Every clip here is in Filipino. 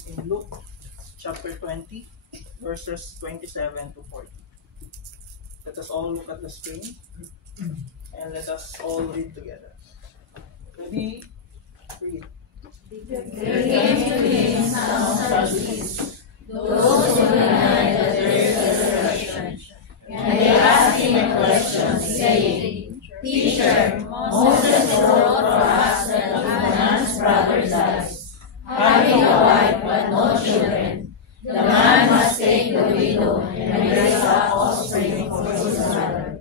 is in Luke chapter 20, verses 27 to 40. Let us all look at the screen and let us all read together. Ready? Read. There came to him some Pharisees, those who denied that there is resurrection, and they asked him a question, saying, Teacher, Moses wrote for us that if a man's brother dies, having a wife but no children, the man must take the widow and raise up offspring for his brother.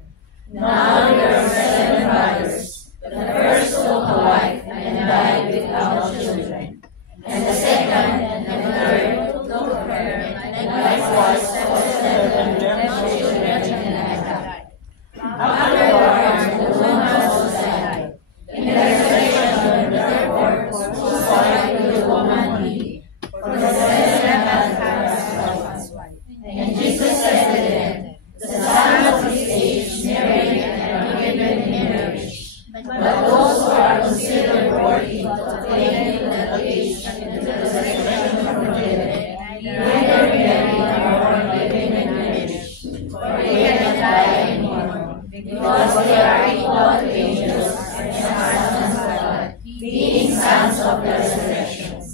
Now there are 7 brothers. The first took a wife and died without children, and the second and the third took her, and likewise also left no children and died. Afterwards, the woman also died. In the resurrection, therefore, whose wife will the woman be? For the seven had husbands. And Jesus said to them, the son of his age married and are given in marriage, but those who are considered worthy to attain to that age and to the resurrection from the dead, neither marry nor given in marriage, for they cannot die anymore, because they are equal to angels and sons of God, being sons of the resurrections.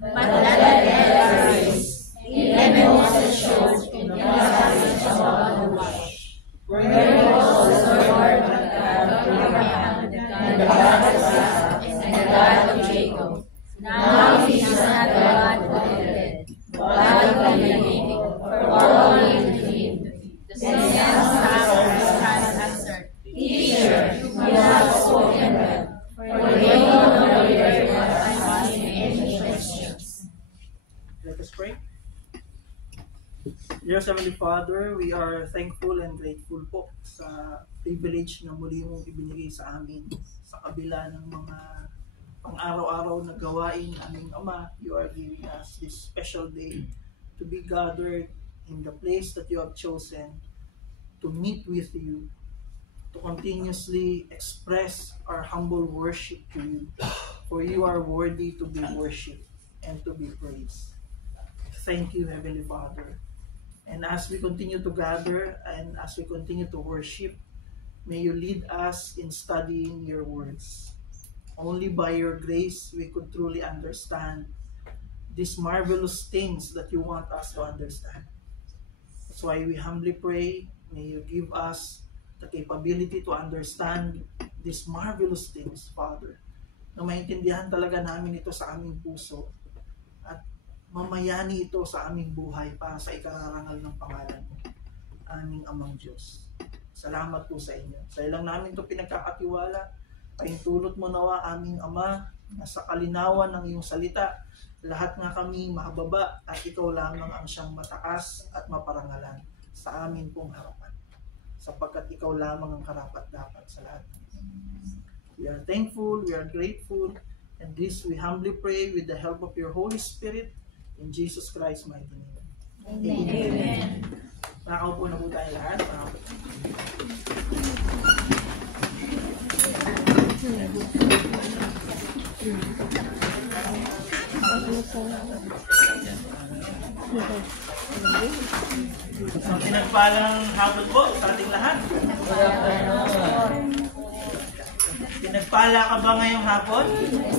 But let them race, even Moses showed in the passage about the bush, where he was the Lord of God of Abraham, and the God of Isaac, and the God of Jacob. Now he is not the God of the dead, but of the living, for all live to him. The sons has answered, Teacher, you have spoken well, for they know the word of asking any questions. Let us pray. Dear Heavenly Father, we are thankful and grateful po sa privilege na muli mong ibinigay sa amin sa kabila ng mga pang-araw-araw na gawain ng aming Ama. You are giving us this special day to be gathered in the place that you have chosen to meet with you, to continuously express our humble worship to you, for you are worthy to be worshipped and to be praised. Thank you, Heavenly Father. And as we continue to gather and as we continue to worship, may you lead us in studying your words. Only by your grace we could truly understand these marvelous things that you want us to understand. That's why we humbly pray, may you give us the capability to understand these marvelous things, Father, na maintindihan talaga namin ito sa aming puso at mamayani ito sa aming buhay para sa ikararangal ng pangalan mo, aming Amang Diyos. Salamat po sa inyo. Sa ilang namin ito pinagkakatiwala, paintulot mo nawa aming Ama, na sa kalinawan ng iyong salita, lahat nga kami mahababa at ikaw lamang ang siyang mataas at maparangalan sa amin pong harapan, sapagkat ikaw lamang ang karapat-dapat sa lahat. We are thankful, we are grateful, and this we humbly pray with the help of your Holy Spirit, in Jesus Christ's mighty name. Amen. Amen. Nakaupo na po tayo lahat. Ang pinagpalang hapon po sa ating lahat. Pinagpala ka ba ngayong hapon?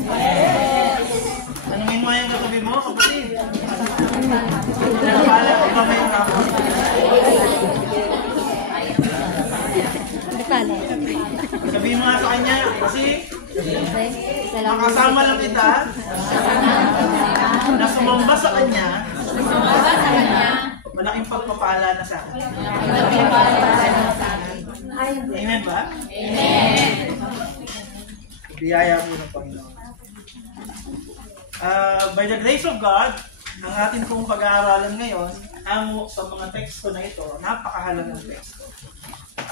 Yes! Tanungin mo yung katabi mo, kapatid. Pinagpala ka ba ngayong hapon? Sabihin mo nga sa kanya, kasi makasama lang kita na sumamba sa kanya, malaking pagpapala na sa akin. Amen ba? Amen. Biyaya po ng Panginoon. By the grace of God, ang atin pong pag-aaralan ngayon, hango sa mga teksto na ito, napakahalagang teksto,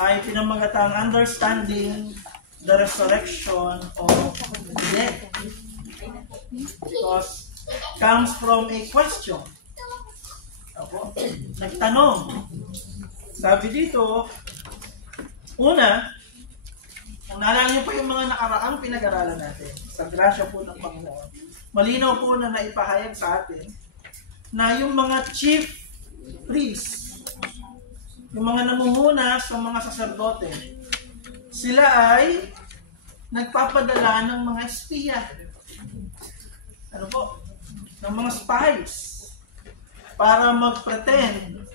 ay pinamagatang Understanding the Resurrection of the Dead. Because comes from a question. Nagtanong. Sabi dito, una, kung naalala niyo po yung mga nakaraang pinag-aralan natin, sa grasya po ng Panginoon, malinaw po na naipahayag sa atin na yung mga chief priests, yung mga namumuna sa mga saserdote, sila ay nagpapadala ng mga espiya. Ano po? Ng mga spies para mag-pretend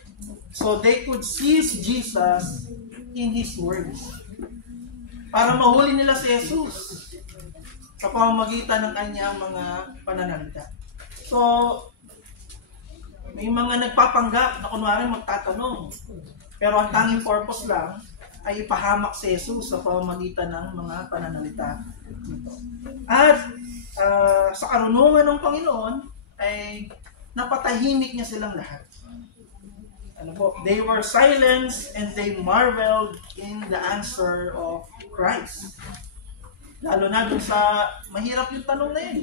so they could seize Jesus in His words. Para mahuli nila si Jesus sa pamamagitan ng kanyang mga pananalita. So, may mga nagpapanggap na kunwari magtatanong. Pero ang tanging purpose lang ay ipahamak si Jesus sa pamamagitan ng mga pananalita nito. At sa karunungan ng Panginoon ay napatahimik niya silang lahat. Ano po? They were silenced and they marveled in the answer of Christ. Lalo na dun sa mahirap yung tanong na yan.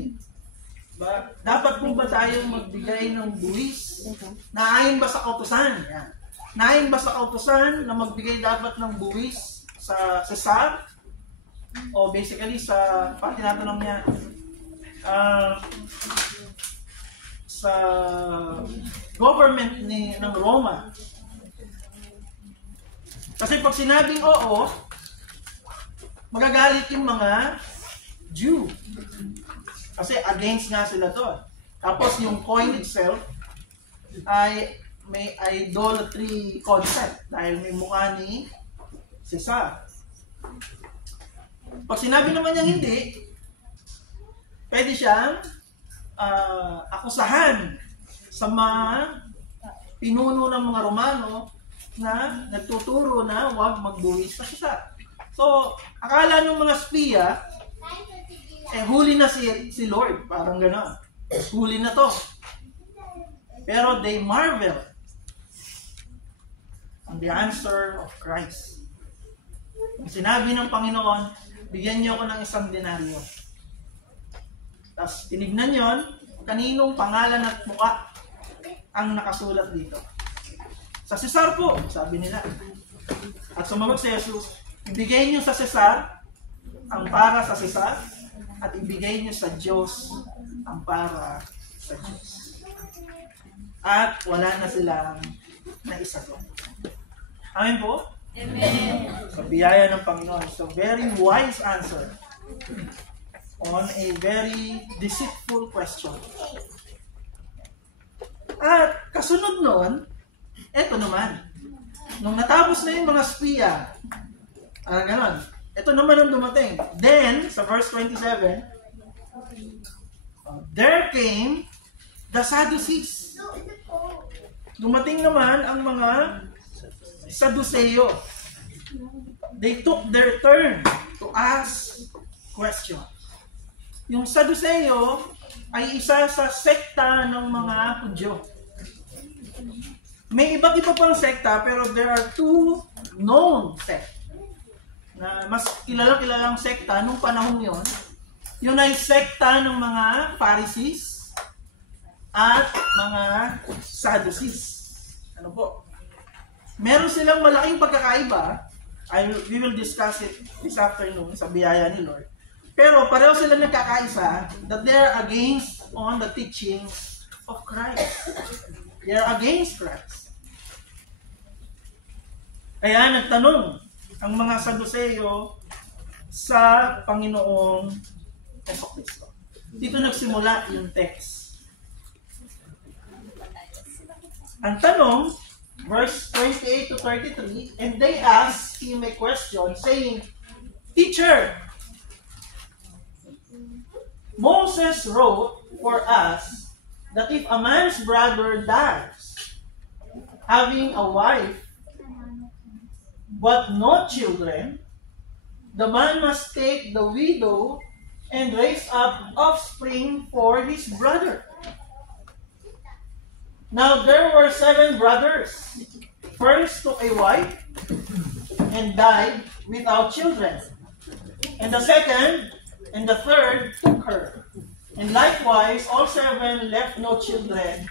Dapat po ba tayong magbigay ng buwis? Naayon ba sa kautusan? Yan. Naayon ba sa kautusan na magbigay dapat ng buwis sa Cesar? O basically sa, pati natanong niya, sa government ng Roma. Kasi pag sinabing oo, magagalit yung mga Jew. Kasi against nga sila to. Tapos yung coin itself ay may idolatry concept dahil may mukha ni Cesar. Pag sinabi naman niyang hindi, pwede siyang akusahan sa mga pinuno ng mga Romano na nagtuturo na huwag magbuwis sa Cesar. So, akala ng mga spiya, huli na si Lord. Parang gano'n. Huli na to. Pero they marvel on the answer of Christ. Ang sinabi ng Panginoon, bigyan niyo ako ng isang denaryo. Tapos tinignan yon, kaninong pangalan at mukha ang nakasulat dito. Sa Cesar po, sabi nila. At sumagot si Jesus, ibigay niyo sa Cesar ang para sa Cesar at ibigay niyo sa Diyos ang para sa Diyos. At wala na silang naisagot. Amen po? Amen. Sa biyaya ng Panginoon. It's a very wise answer on a very deceitful question. At kasunod nun, eto naman. Nung natapos na yung mga spiya, ganon, eto naman ang dumating. Then, sa verse 27, there came the Sadducees. Dumating naman ang mga Sadduceo. They took their turn to ask questions. Yung Sadduceo ay isa sa sekta ng mga Hudyo. May iba't iba pang sekta, pero there are two known sects na mas kilalang sekta nung panahon yon. Yun ay sekta ng mga Pharisees at mga Sadducees. Ano po? Meron silang malaking pagkakaiba. We will discuss it this afternoon sa biyaya ni Lord. Pero pareho sila nagkakaisa that they are against on the teachings of Christ. They are against Christ. Kaya nagtanong ang mga Sadduceo sa Panginoong Jesucristo. Dito nagsimula yung text. Ang tanong, verse 28 to 33, and they asked him a question, saying, Teacher, Moses wrote for us that if a man's brother dies, having a wife but no children, the man must take the widow and raise up offspring for his brother. Now there were 7 brothers. First took a wife and died without children. And the second and the third took her. And likewise, all 7 left no children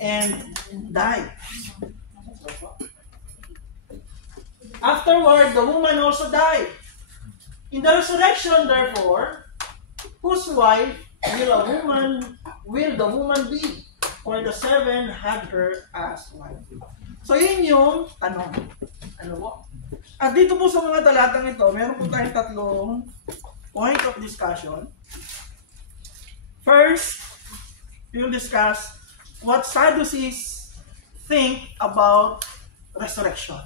and died. Afterward, the woman also died. In the resurrection, therefore, whose wife will the woman be? for the 7 had her as wife. So yun yung tanong. Ano po? At dito po sa mga talatang ito, meron po tayong tatlong point of discussion. First, we'll discuss what Sadducees think about resurrection.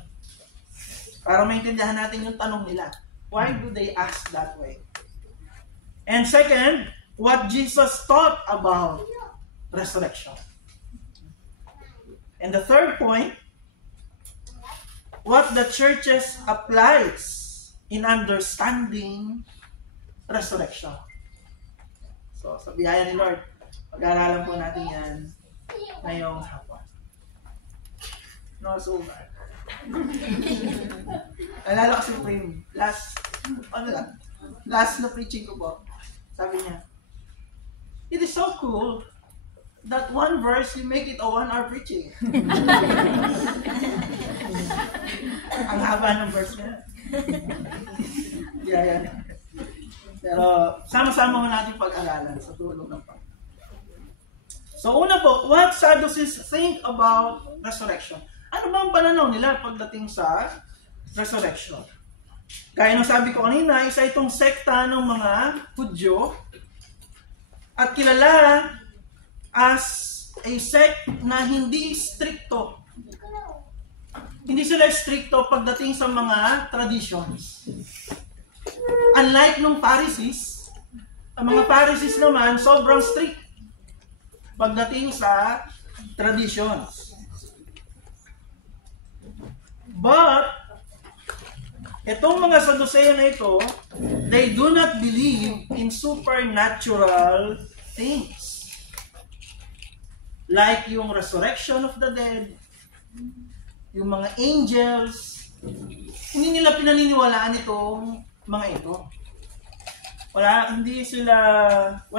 Para maintindihan natin yung tanong nila. Why do they ask that way? And second, what Jesus taught about resurrection. And the third point, what the churches applies in understanding resurrection. So, sa biyaya ni Lord, pag-aaralan po natin yan ngayong hapon. No, so bad. Alala ko si Prim, last na preaching ko po, sabi niya, it is so cool that one verse, you make it a 1-hour preaching. Ang haba ng verse niya. Yeah. Pero, sama-sama mo natin pag-aralan sa tulong ng Panginoon. So, una po, what Sadducees think about resurrection? Ano ba ang pananaw nila pagdating sa resurrection? Gaya ng sabi ko kanina, isa itong sekta ng mga Hudyo at kilala as a sect na hindi stricto. Hindi sila stricto pagdating sa mga traditions. Unlike nung Pharisees, ang mga Pharisees naman sobrang strict pagdating sa traditions. But itong mga Sadduceo na ito, they do not believe in supernatural things. Like yung resurrection of the dead, yung mga angels, hindi nila pinaniniwalaan itong mga ito. Wala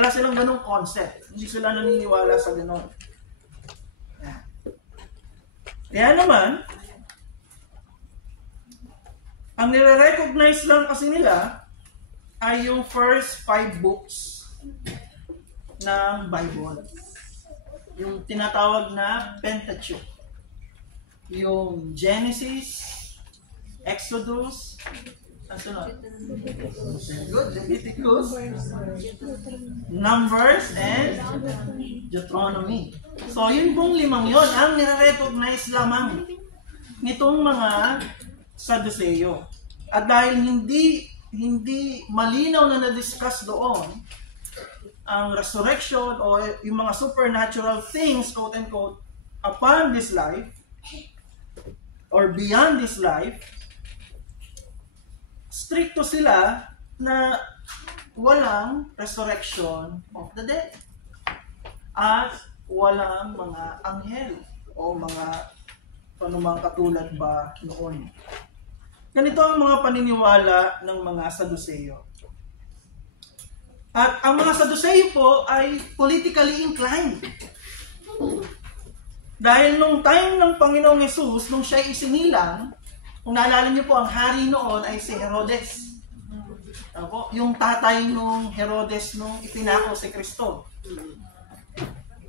silang ganung concept. Hindi sila naniniwala sa ganun. Kaya naman, ang nire-recognize lang kasi nila ay yung first 5 books ng Bible. Yung tinatawag na Pentateuch. Yung Genesis, Exodus, ang sunod? Good, Leviticus, Numbers, and Deuteronomy. So, yun pong 5 yun ang nire-recognize lamang nitong mga Sadduceo. At dahil hindi malinaw na na-discuss doon ang resurrection o yung mga supernatural things, quote-unquote, upon this life or beyond this life, stricto sila na walang resurrection of the dead at walang mga anghel o mga panumang katulad ba noon. Ganito ang mga paniniwala ng mga Sadduceo. At ang mga Sadduceo po ay politically inclined. Dahil nung time ng Panginoong Hesus, nung siya isinilang, kung naalala niyo po, ang hari noon ay si Herodes. Yung tatay nung Herodes nung ipinako si Kristo.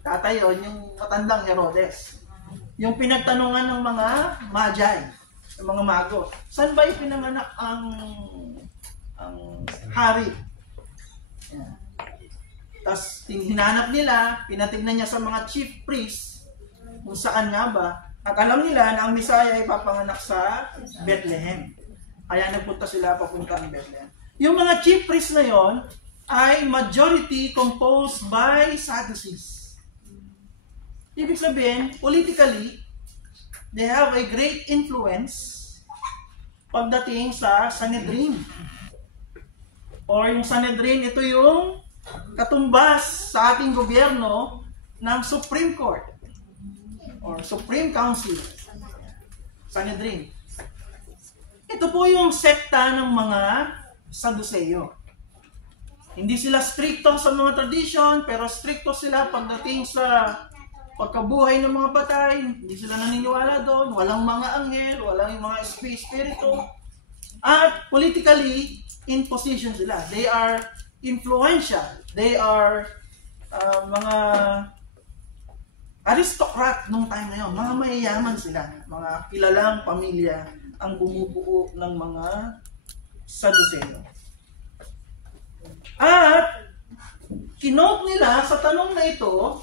Tatay yun, yung matandang Herodes. Yung pinagtanungan ng mga Magi, ng mga mago. Saan ba ipinanganak ang hari? Yan. Tapos hinanap nila, pinatignan niya sa mga chief priests kung saan nga ba. At alam nila na ang Messiah ay papanganak sa Bethlehem. Kaya nagpunta sila papunta ng Bethlehem. Yung mga chief priests na yon ay majority composed by Sadducees. Ibig sabihin, politically, they have a great influence pagdating sa Sanhedrin. Or yung Sanhedrin, ito yung katumbas sa ating gobyerno ng Supreme Court or Supreme Council. Sanhedrin. Ito po yung sekta ng mga Sadduceo. Hindi sila stricto sa mga tradition, pero stricto sila pagdating sa pagkabuhay ng mga patay. Hindi sila naniniwala doon. Walang mga anghel, walang mga espiritu. At politically, in position sila. They are influential. They are mga aristocrat nung time na yun. Mga mayayaman sila. Mga kilalang pamilya ang bumubuo ng mga Sadduceo. At kinote nila sa tanong na ito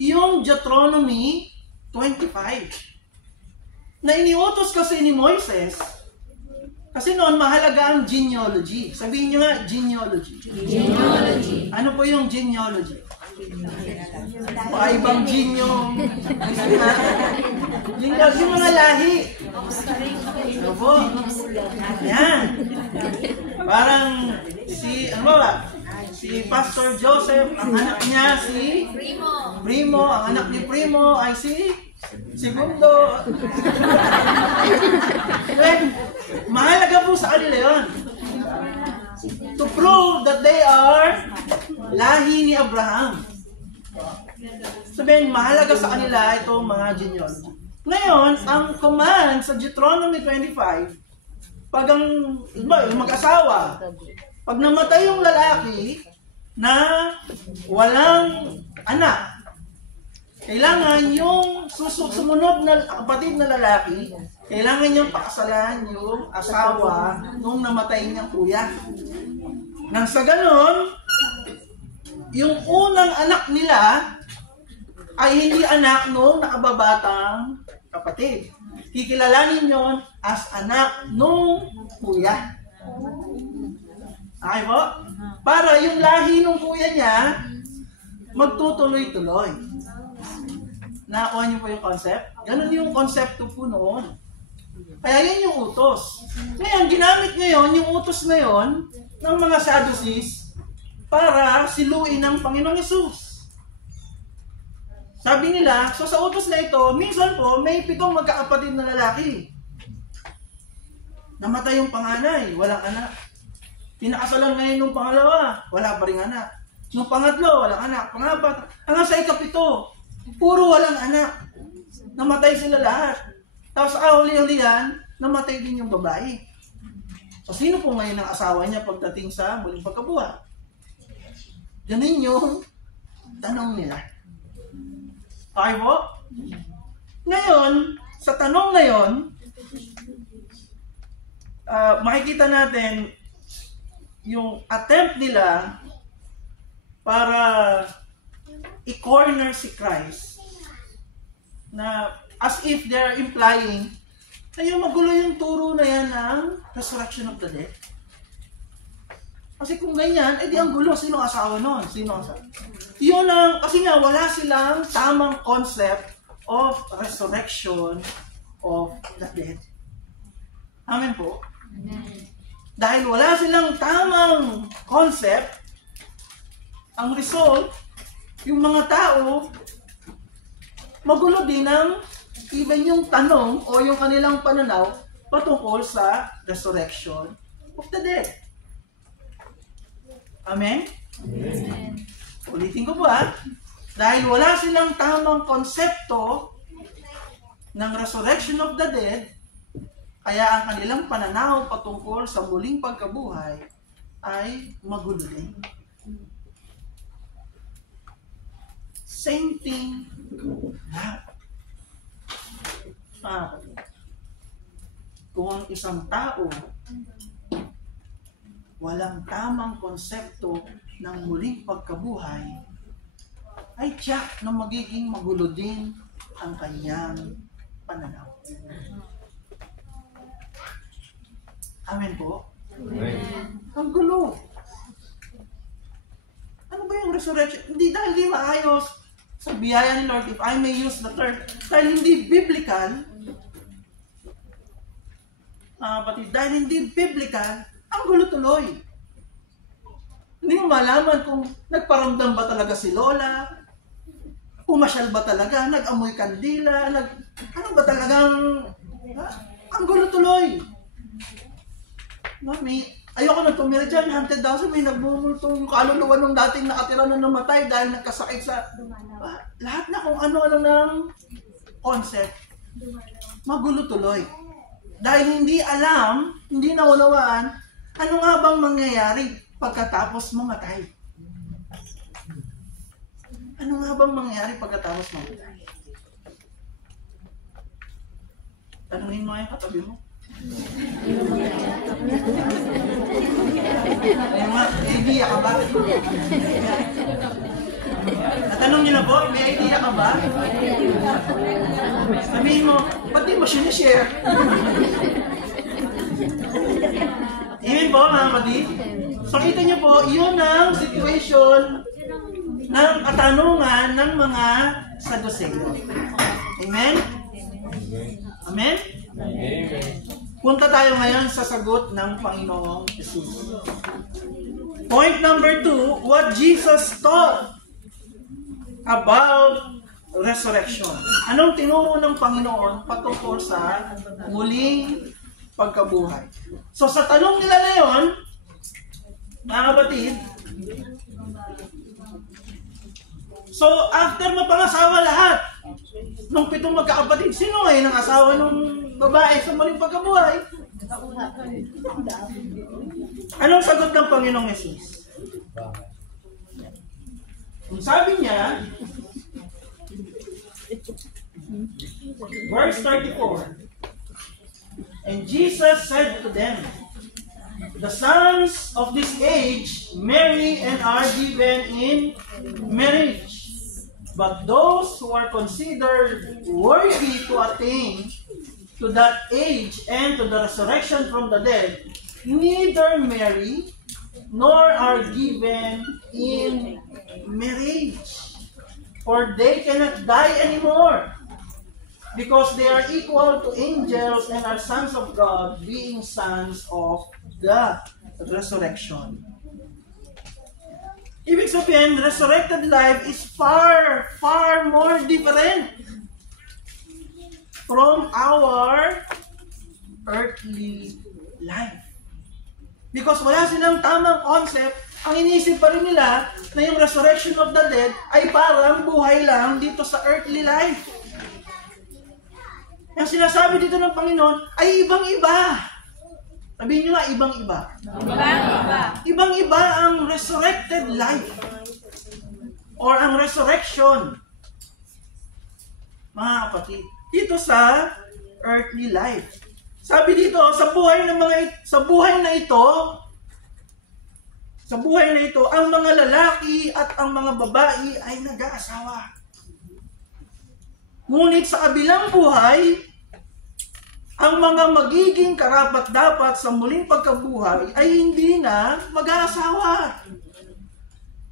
yung Deuteronomy 25 na iniutos kasi ni Moises kasi noon mahalaga ang genealogy. Sabihin nyo nga, genealogy. Genealogy. Ano po yung genealogy? Ibang gene yung genealogy, yung mga lahi. Ano po? Yan. Parang si Pastor Joseph, ang anak niya si Primo, ang anak ni Primo ay si Segundo. Mahalaga po sa kanila yun. To prove that they are lahi ni Abraham. Sabihin, mahalaga sa kanila itong mga genealogy. Ngayon, ang command sa Deuteronomy 25, pag ang mag-asawa, pag namatay yung lalaki na walang anak, kailangan yung sumunod na kapatid na lalaki, kailangan niyang pakasalan yung asawa nung namatay niyang kuya. Nang sa ganon, yung unang anak nila ay hindi anak nung nakababatang kapatid. Kikilalanin yon as anak nung kuya. Okay po? Para yung lahi ng kuya niya magtutuloy-tuloy. Nakuha niyo po yung concept? Ganun yung konsepto po noon. Kaya yan yung utos. Ngayon, ginamit ngayon yung utos na yon ng mga Sadducees para siluin ng Panginoong Hesus. Sabi nila, so sa utos na ito, minsan po may 7 magkakapatid na lalaki. Namatay yung panganay, walang anak. Pinakasalan ngayon ng pangalawa, wala pa ring anak. Nung pangatlo, walang anak. Pangapat, hanggang sa ikapito, puro walang anak. Namatay sila lahat. Tapos huli-hulihan, namatay din yung babae. So sino po ngayon ang asawa niya pagdating sa muling pagkabuhay? Ganun yung tanong nila. Okay po? Ngayon, sa tanong na yon, makikita natin yung attempt nila para i-corner si Christ na as if they're implying na yung magulo yung turo na yan ng resurrection of the dead. Kasi kung ganyan, edi ang gulo, sino asawa nun? Sino asawa? Yun ang, kasi nga wala silang tamang concept of resurrection of the dead. Amen po? Amen. Dahil wala silang tamang concept, ang result, yung mga tao, magulo din ang even yung tanong o yung kanilang pananaw patungkol sa resurrection of the dead. Amen? Amen. Ulitin ko po dahil wala silang tamang konsepto ng resurrection of the dead, kaya ang kanilang pananaw patungkol sa muling pagkabuhay ay magulo din. Same thing na kung ang isang tao walang tamang konsepto ng muling pagkabuhay, ay tiyak na magiging magulo din ang kanyang pananaw. Amen po? Amen. Ang gulo. Ano ba yung resurrection? Hindi dahil di maayos sa biyaya ni Lord, if I may use the term, dahil hindi biblical, dahil hindi biblical, ang gulo tuloy. Hindi mo malaman kung nagparamdam ba talaga si Lola, pumasyal ba talaga, nag-amoy kandila, ano ba talagang, ang gulo tuloy. Mami, ayoko na tumira dyan, 100,000, may nagbumultong yung kaluluwa nung dating nakatira na namatay dahil nagkasakit sa, lahat na kung ano-ano ng concept, magulo tuloy. Dahil hindi alam, hindi naunawaan, ano nga bang mangyayari pagkatapos mamatay. Ano nga bang mangyayari pagkatapos mamatay? Tanungin mo yung katabi mo. Ay mga, may idea ka ba? Natanong niyo na po, may idea ka ba? Sabihin mo, ba't di mo sinishare? Amen po mga kapatid. So kita niyo po, yun ang situation ng katanungan ng mga Saduseo. Amen? Amen? Punta tayo ngayon sa sagot ng Panginoong Jesus. Point number 2, what Jesus taught about resurrection. Anong tinuro ng Panginoon patungkol sa muling pagkabuhay? So sa tanong nila na yun, mga kapatid, so after mapangasawa lahat, nung 7 magkakapatid, sino ngayon ang asawa ng babae sa muling pagkabuhay? Anong sagot ng Panginoong Jesus? Kung sabi niya, verse 34, and Jesus said to them, the sons of this age marry and are given in marriage, but those who are considered worthy to attain to that age and to the resurrection from the dead, neither marry nor are given in marriage, for they cannot die anymore, because they are equal to angels and are sons of God, being sons of the resurrection. Ibig sabihin, resurrected life is far, far more different from our earthly life. Because wala silang tamang concept, ang iniisip pa rin nila na yung resurrection of the dead ay parang buhay lang dito sa earthly life. Yung sinasabi dito ng Panginoon ay ibang-iba. Sabihin nyo nga, ibang-iba. Ibang-iba. Ibang-iba ang resurrected life or ang resurrection. Mga kapatid, dito sa earthly life. Sabi dito, sa buhay na ito, ang mga lalaki at ang mga babae ay nag-aasawa. Ngunit sa kabilang buhay, ang mga magiging karapat-dapat sa muling pagkabuhay ay hindi na mag-aasawa.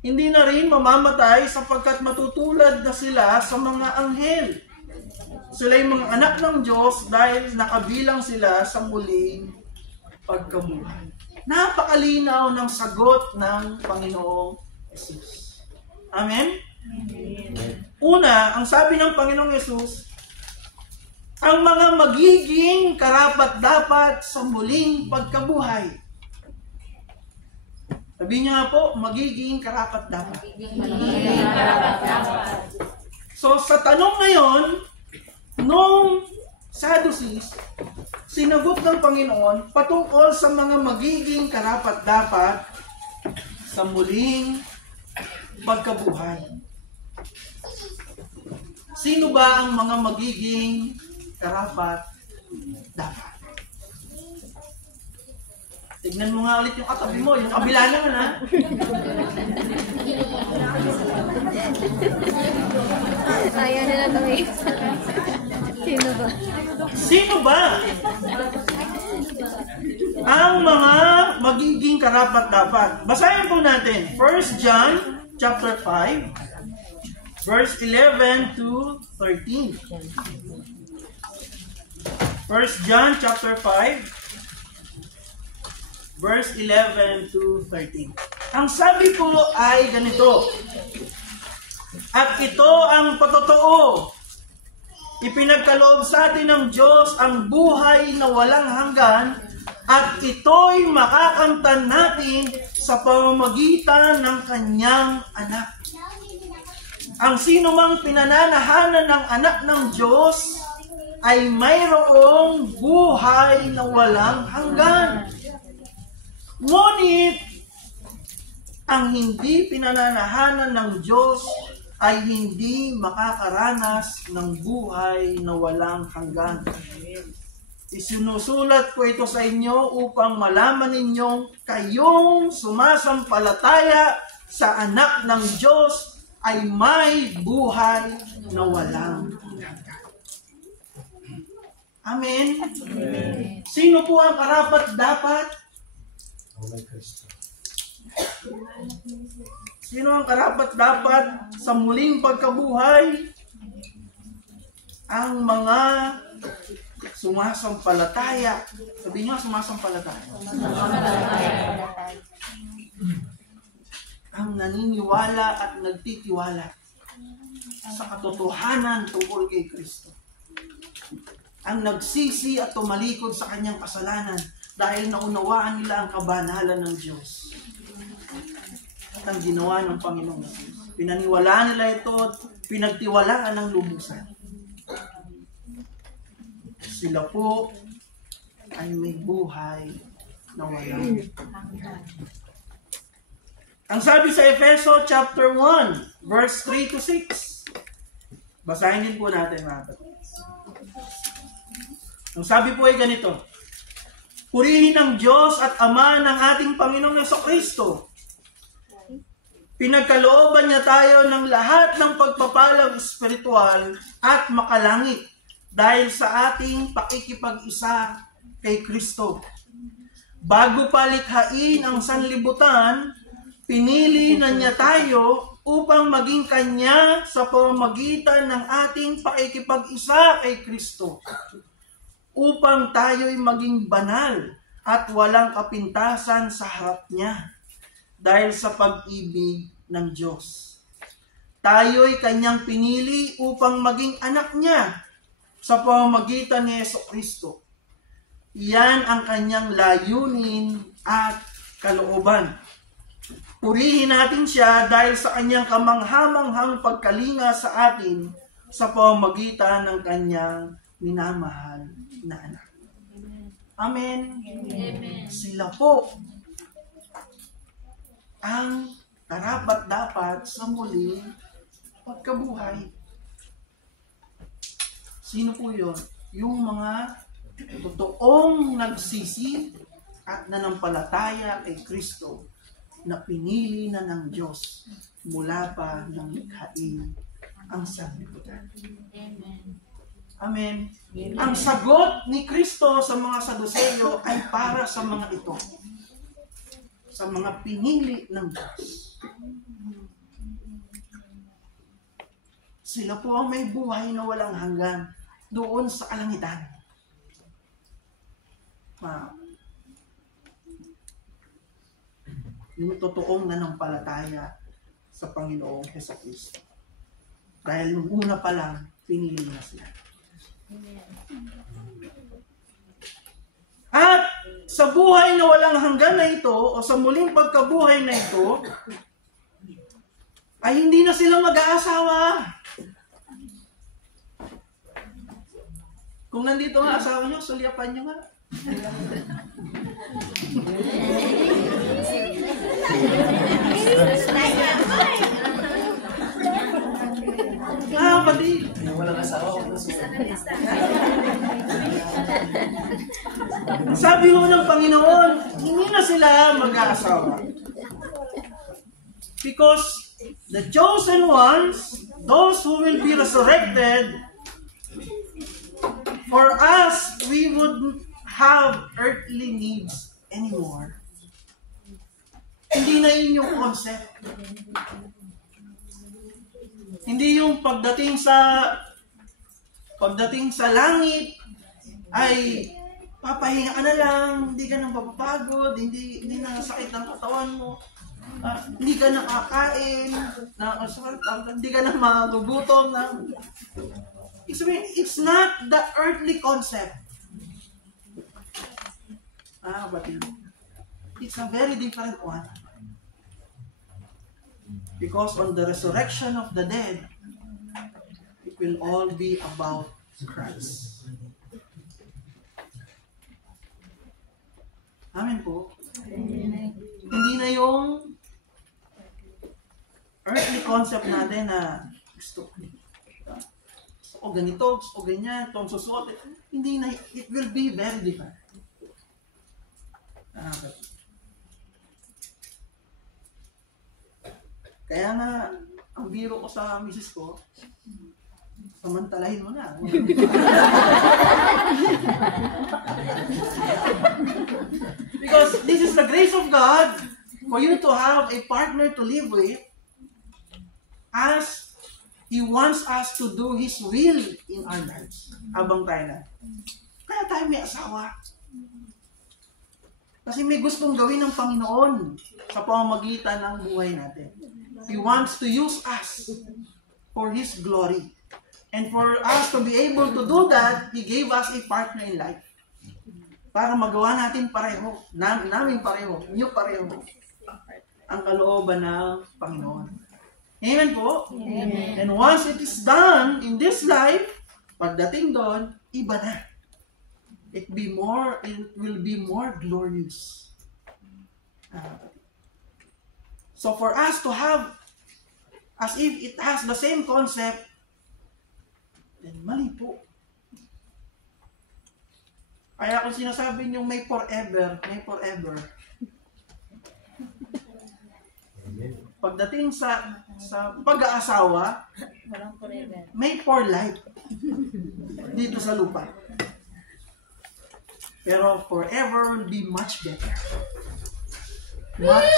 Hindi na rin mamamatay sapagkat matutulad na sila sa mga anghel. Sila ay mga anak ng Diyos dahil nakabilang sila sa muling pagkabuhay. Napakalinaw ng sagot ng Panginoong Jesus. Amen? Una, ang sabi ng Panginoong Jesus, ang mga magiging karapat-dapat sa muling pagkabuhay. Sabihin niyo nga po, magiging karapat-dapat. Magiging karapat-dapat. So sa tanong ngayon, nung Sadducees, sinagot ng Panginoon patungkol sa mga magiging karapat-dapat sa muling pagkabuhay. Sino ba ang mga magiging karapat-dapat? Tignan mo nga ulit yung katabi mo, yung kabila naman ha. Ayaw nila kami. Sino ba? Sino ba ang mga magiging karapat-dapat? Basahin po natin. 1 John chapter 5, verse 11 to 13. 1 John chapter 5, verse 11 to 13. Ang sabi po ay ganito, at ito ang patotoo, ipinagkaloob sa atin ng Diyos ang buhay na walang hanggan, at ito'y makakamtan natin sa pamamagitan ng kanyang anak. Ang sino mang pinananahanan ng anak ng Diyos ay mayroong buhay na walang hanggan. Ngunit, ang hindi pinananahanan ng Diyos ay hindi makakaranas ng buhay na walang hanggan. Isinusulat ko ito sa inyo upang malaman ninyong kayong sumasampalataya sa anak ng Diyos ay may buhay na walang hanggan. Amen? Amen. Sino po ang karapat-dapat? Sino ang karapat-dapat sa muling pagkabuhay? Ang mga sumasampalataya. Sabi niyo, sumasampalataya. Ang naniniwala at nagtitiwala sa katotohanan tungkol kay Kristo. Ang nagsisi at tumalikod sa kanyang kasalanan dahil naunawaan nila ang kabanalan ng Diyos. At ang ginawa ng Panginoong Jesus. Pinaniwalaan nila ito at pinagtiwalaan ng lubusan. Sila po ay may buhay na walang hanggan. Ang sabi sa Efeso chapter 1, verse 3 to 6. Basahin din po natin mga kapatid. Ang sabi po ay ganito, purihin ang Diyos at Ama ng ating Panginoong Jesucristo. Pinagkalooban niya tayo ng lahat ng pagpapalang espiritual at makalangit dahil sa ating pakikipag-isa kay Kristo. Bago palikhain ang sanlibutan, pinili na niya tayo upang maging Kanya sa pamamagitan ng ating pakikipag-isa kay Kristo. Upang tayo'y maging banal at walang kapintasan sa harap niya dahil sa pag-ibig ng Diyos. Tayo'y kanyang pinili upang maging anak niya sa pamamagitan ni Jesucristo. Iyan ang kanyang layunin at kalooban. Purihin natin siya dahil sa kanyang kamanghamanghang pagkalinga sa atin sa pamamagitan ng kanyang minamahal na anak. Amen. Amen. Sila po ang karapat-dapat sa muling pagkabuhay. Sino po yun? Yung mga totoong nagsisi at nanampalataya kay Kristo na pinili na ng Diyos mula pa ng likhain ang sanlibutan. Amen. Amen. Ang sagot ni Kristo sa mga Saduseyo ay para sa mga ito. Sa mga pinili ng Diyos. Sila po ang may buhay na walang hanggan doon sa kalangitan. Yung totoong nanampalataya sa Panginoong Jesucristo. Dahil nung una pa lang, pinili na sila. At sa buhay na walang hanggan na ito, o sa muling pagkabuhay na ito, ay hindi na sila mag-aasawa. Kung nandito nga asawa nyo, sulyapan nyo nga. Pati. Walang asawa. Sabi mo ng Panginoon, hindi na sila mag-aasawa. Because the chosen ones, those who will be resurrected, for us, we wouldn't have earthly needs anymore. Hindi na yun yung concept. Hindi yung pagdating sa langit ay papahinga ka na lang, hindi ka nang papapagod, hindi na sakit ng katawan mo, hindi ka nakakain, hindi ka na magugutom. It's not the earthly concept. But it's a very different one. Because on the resurrection of the dead, it will all be about Christ. Amen po. Amen. Hindi na yung earthly concept natin na gusto ko. O ganito, o ganyan, itong susuot. Hindi na, it will be very different. Kaya nga, ang biro ko sa misis ko, samantalahin mo na. Because this is the grace of God for you to have a partner to live with as He wants us to do His will in our lives. Habang tayo na. Kaya tayo may asawa. Kasi may gustong gawin ng Panginoon sa pamamagitan ng buhay natin. He wants to use us for His glory. And for us to be able to do that, He gave us a partner in life. Para magawa natin pareho, namin pareho, niyo pareho, ang kalooban ng Panginoon. Amen po? Amen. And once it is done in this life, pagdating doon, iba na. It will be more glorious. So for us to have, as if it has the same concept, then mali po. Kaya kung sinasabi niyong may forever, may forever. Pagdating sa pag-aasawa, Walang forever. may for life dito sa lupa. Pero forever will be much better. Much,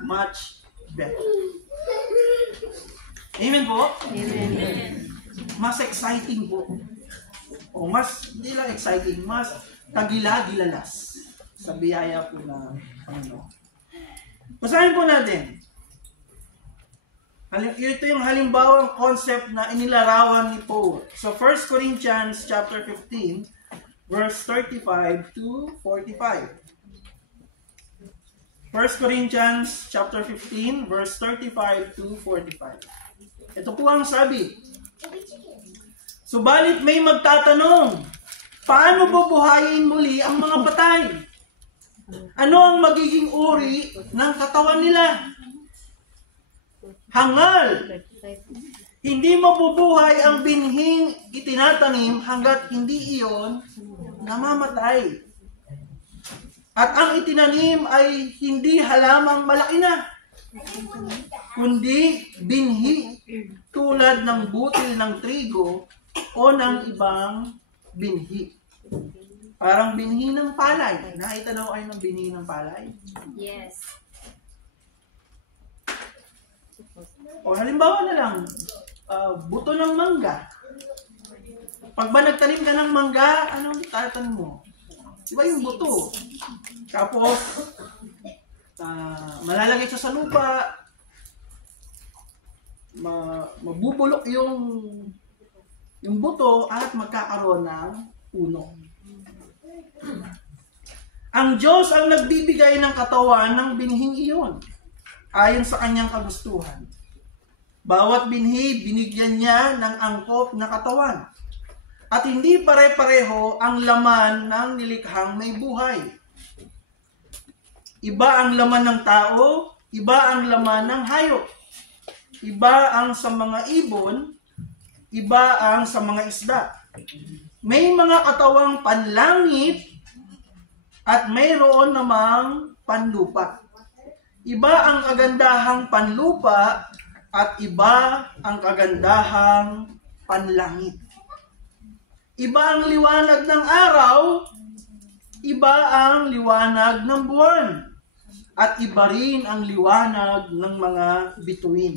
much better. Amen po? Amen. Mas exciting po. O mas, hindi lang exciting, mas kagila-gilalas sa biyaya po ng Panginoon. Basahin po natin. Ito yung halimbawang concept na inilarawan ni Paul. So 1 Corinthians chapter 15, verse 35 to 45. 1 Corinthians chapter 15, verse 35 to 45. Ito po ang sabi. Subalit may magtatanong, paano bubuhayin muli ang mga patay? Ano ang magiging uri ng katawan nila? Hangal! Hindi mabubuhay ang binhing itinatanim hanggat hindi iyon namamatay. At ang itinanim ay hindi halamang malaki na, kundi binhi tulad ng butil ng trigo o ng ibang binhi. Parang binhi ng palay. Nakita daw kayo ng binhi ng palay? Yes. O halimbawa na lang, buto ng mangga. Pag ba nagtanim ka ng mangga, anong tatanim mo? Diba yung buto? Tapos, malalagay siya sa lupa, mabubulok yung buto at magkakaroon ng puno. Ang Diyos ang nagbibigay ng katawan ng binhing iyon ayon sa kanyang kagustuhan. Bawat binhi, binigyan niya ng angkop na katawan. At hindi pare-pareho ang laman ng nilikhang may buhay. Iba ang laman ng tao, iba ang laman ng hayop. Iba ang sa mga ibon, iba ang sa mga isda. May mga katawang panlangit at mayroon namang panlupa. Iba ang kagandahang panlupa at iba ang kagandahang panlangit. Iba ang liwanag ng araw, iba ang liwanag ng buwan, at iba rin ang liwanag ng mga bituin.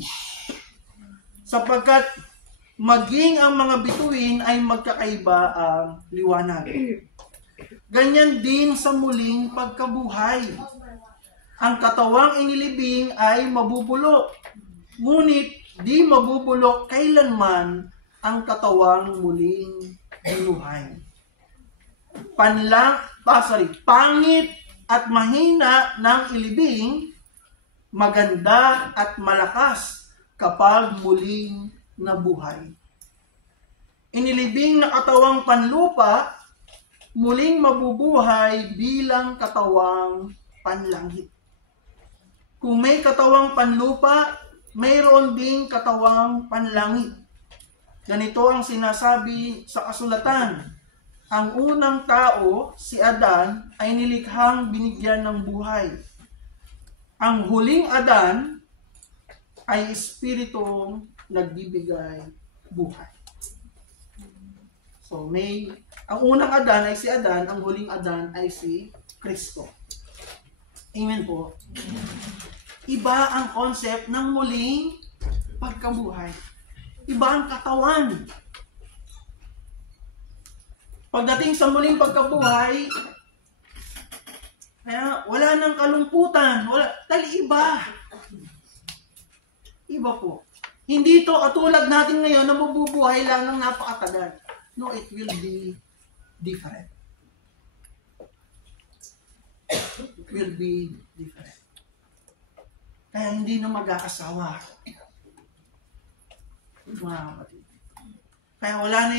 Sapagkat maging ang mga bituin ay magkakaiba ang liwanag. Ganyan din sa muling pagkabuhay. Ang katawang inilibing ay mabubulok, ngunit di mabubulok kailanman ang katawang muling binuhay. Pangit at mahina ng ilibing, maganda at malakas kapag muling nabuhay. Inilibing na katawang panlupa, muling mabubuhay bilang katawang panlangit. Kung may katawang panlupa, mayroon ding katawang panlangit. Ganito ang sinasabi sa kasulatan. Ang unang tao, si Adan, ay nilikhang binigyan ng buhay. Ang huling Adan ay espiritong nagbibigay buhay. So ang unang Adan ay si Adan, ang huling Adan ay si Kristo. Amen po. Iba ang concept ng muling pagkabuhay. Iba ang katawan. Pagdating sa muling pagkabuhay, wala nang kalungkutan. Dahil iba. Iba po. Hindi ito katulad natin ngayon na mabubuhay lang ng napakatagal. No, it will be different. It will be different. Kaya hindi na mag-aasawa. Mga kapatid. Kaya wala na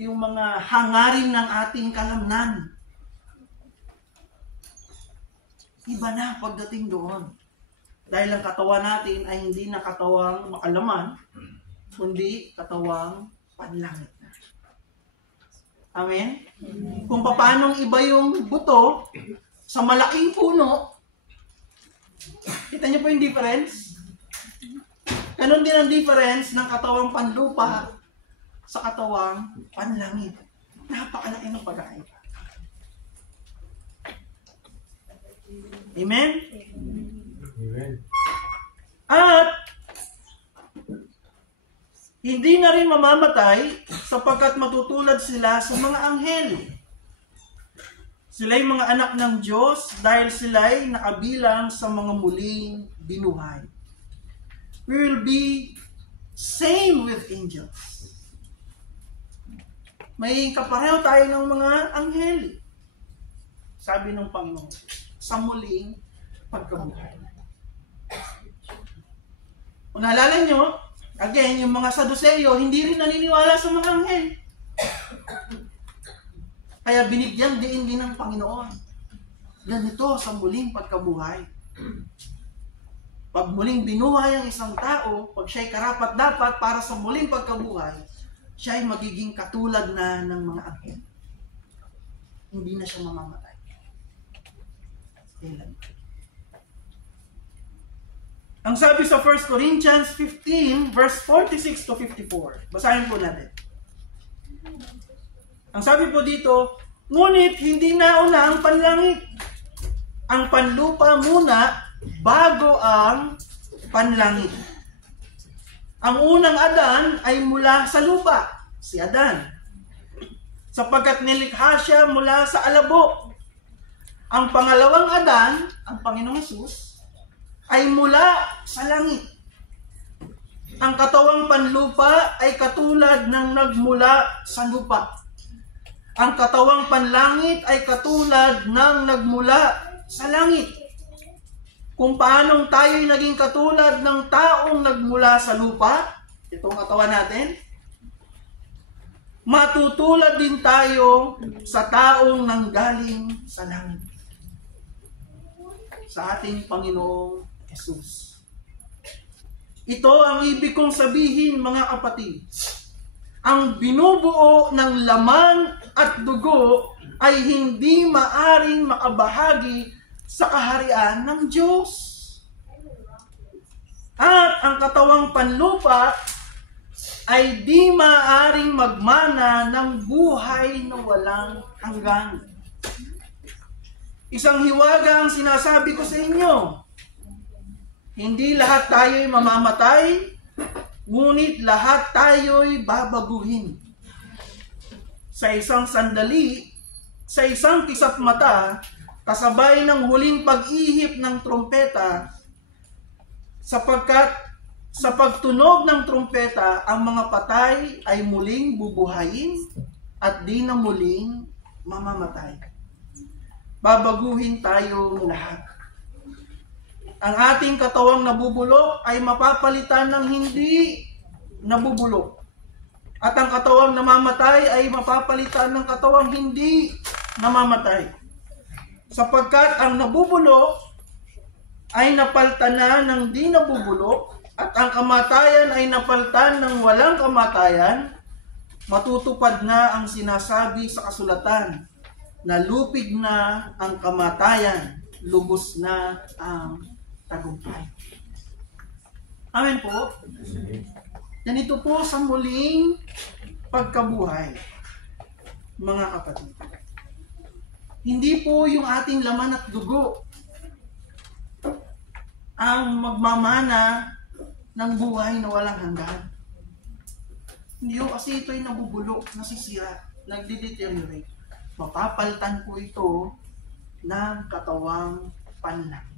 yung mga hangarin ng ating kalamnan. Iba na pagdating doon. Dahil ang katawan natin ay hindi na katawang makalaman, kundi katawang panlangit na. Amen? Kung paanong iba yung buto sa malaking puno, kita niyo po yung difference? Ganon din ang difference ng katawang panlupa sa katawang panlangit. Napakalaki ng pag-aiba. Amen? Amen. At hindi na rin mamamatay sapagkat matutulad sila sa mga anghel. Sila'y mga anak ng Diyos dahil sila'y nakabilang sa mga muling binuhay. We will be same with angels. May kapareho tayo ng mga anghel. Sabi ng Panginoon, sa muling pagkabuhay. Kung naalala nyo, again, yung mga Saduceo, hindi rin naniniwala sa mga anghel. Kaya binigyan din ng Panginoon. Ganito sa muling pagkabuhay. Pag muling binuhay ang isang tao, pag siya'y karapat-dapat para sa muling pagkabuhay, siya'y magiging katulad na ng mga anghel. Hindi na siya mamamatay. Kailan? Ang sabi sa 1 Corinthians 15, verse 46 to 54. Basahin po natin. Ang sabi po dito, ngunit hindi nauna ang panlangit. Ang panlupa muna bago ang panlangit. Ang unang Adan ay mula sa lupa, si Adan. Sapagkat nilikha siya mula sa alabok. Ang pangalawang Adan, ang Panginoong Hesus, ay mula sa langit. Ang katawang panlupa ay katulad ng nagmula sa lupa. Ang katawang panlangit ay katulad ng nagmula sa langit. Kung paanong tayo'y naging katulad ng taong nagmula sa lupa, itong katawan natin, matutulad din tayo sa taong nanggaling sa langit. Sa ating Panginoong Jesus. Ito ang ibig kong sabihin, mga kapatid. Ang binubuo ng laman at dugo ay hindi maaring makabahagi sa kaharian ng Diyos. At ang katawang panlupa ay di maaring magmana ng buhay na walang hanggan. Isang hiwaga ang sinasabi ko sa inyo. Hindi lahat tayo'y mamamatay, ngunit lahat tayo'y babaguhin. Sa isang sandali, sa isang kisap mata, kasabay ng huling pag-ihip ng trompeta, sapagkat sa pagtunog ng trompeta, ang mga patay ay muling bubuhayin at di na muling mamamatay. Babaguhin tayo lahat. Ang ating katawang nabubulok ay mapapalitan ng hindi nabubulok. At ang katawang namamatay ay mapapalitan ng katawang hindi namamatay. Sapagkat ang nabubulok ay napalitan na ng di nabubulok at ang kamatayan ay napalitan ng walang kamatayan, matutupad na ang sinasabi sa kasulatan, na lupig na ang kamatayan, lubos na ang tagumpay. Amen po. Ganito po sa muling pagkabuhay, mga kapatid. Hindi po yung ating laman at dugo ang magmamana ng buhay na walang hanggan. Hindi po, kasi ito'y nabubulok, nasisira, nagde-deteriorate. Mapapalitan po ito ng katawang panlang.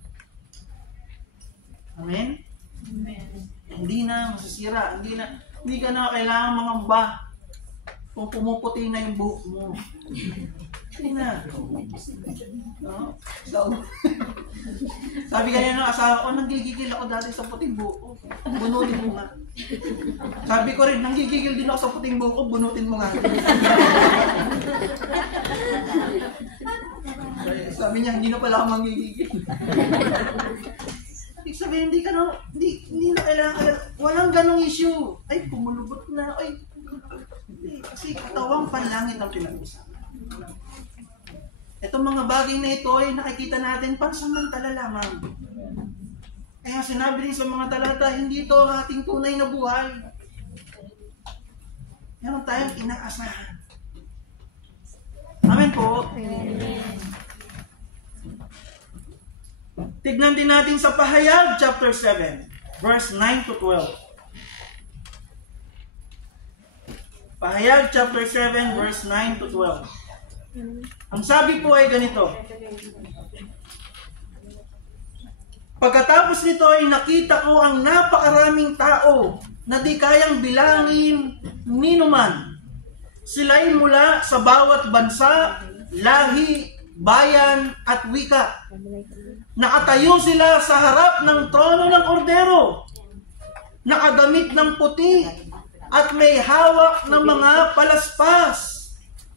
Amen? Amen. Hindi na masisira, hindi ka na kailangan mangamba kung pumuputi na yung buhok mo. Hindi na. No? So, sabi kanina ng asawa ko, nanggigigil ako dati sa puting buhok. Bunutin mo nga. Sabi ko rin, nanggigigil din ako sa puting buhok ko, bunutin mo nga. Sabi niya, hindi na pala ako manggigigil. Ibig sabihin, hindi na kailangan, walang ganong issue. Ay, kumulubot na, ay, hindi. Kasi katawang panlangit ang pinag-usapan. Itong mga bagay na ito ay nakikita natin pansamantala lamang. Kaya sinabi rin sa mga talata, hindi ito ang ating tunay na buhay. Meron tayong inaasahan. Amen po. Tignan din natin sa Pahayag chapter 7, verse 9 to 12. Pahayag chapter 7, verse 9 to 12. Ang sabi po ay ganito. Pagkatapos nito ay nakita ko ang napakaraming tao na di kayang bilangin ninuman. Sila'y mula sa bawat bansa, lahi, bayan at wika. Nakatayo sila sa harap ng trono ng kordero, nakadamit ng puti at may hawak ng mga palaspas.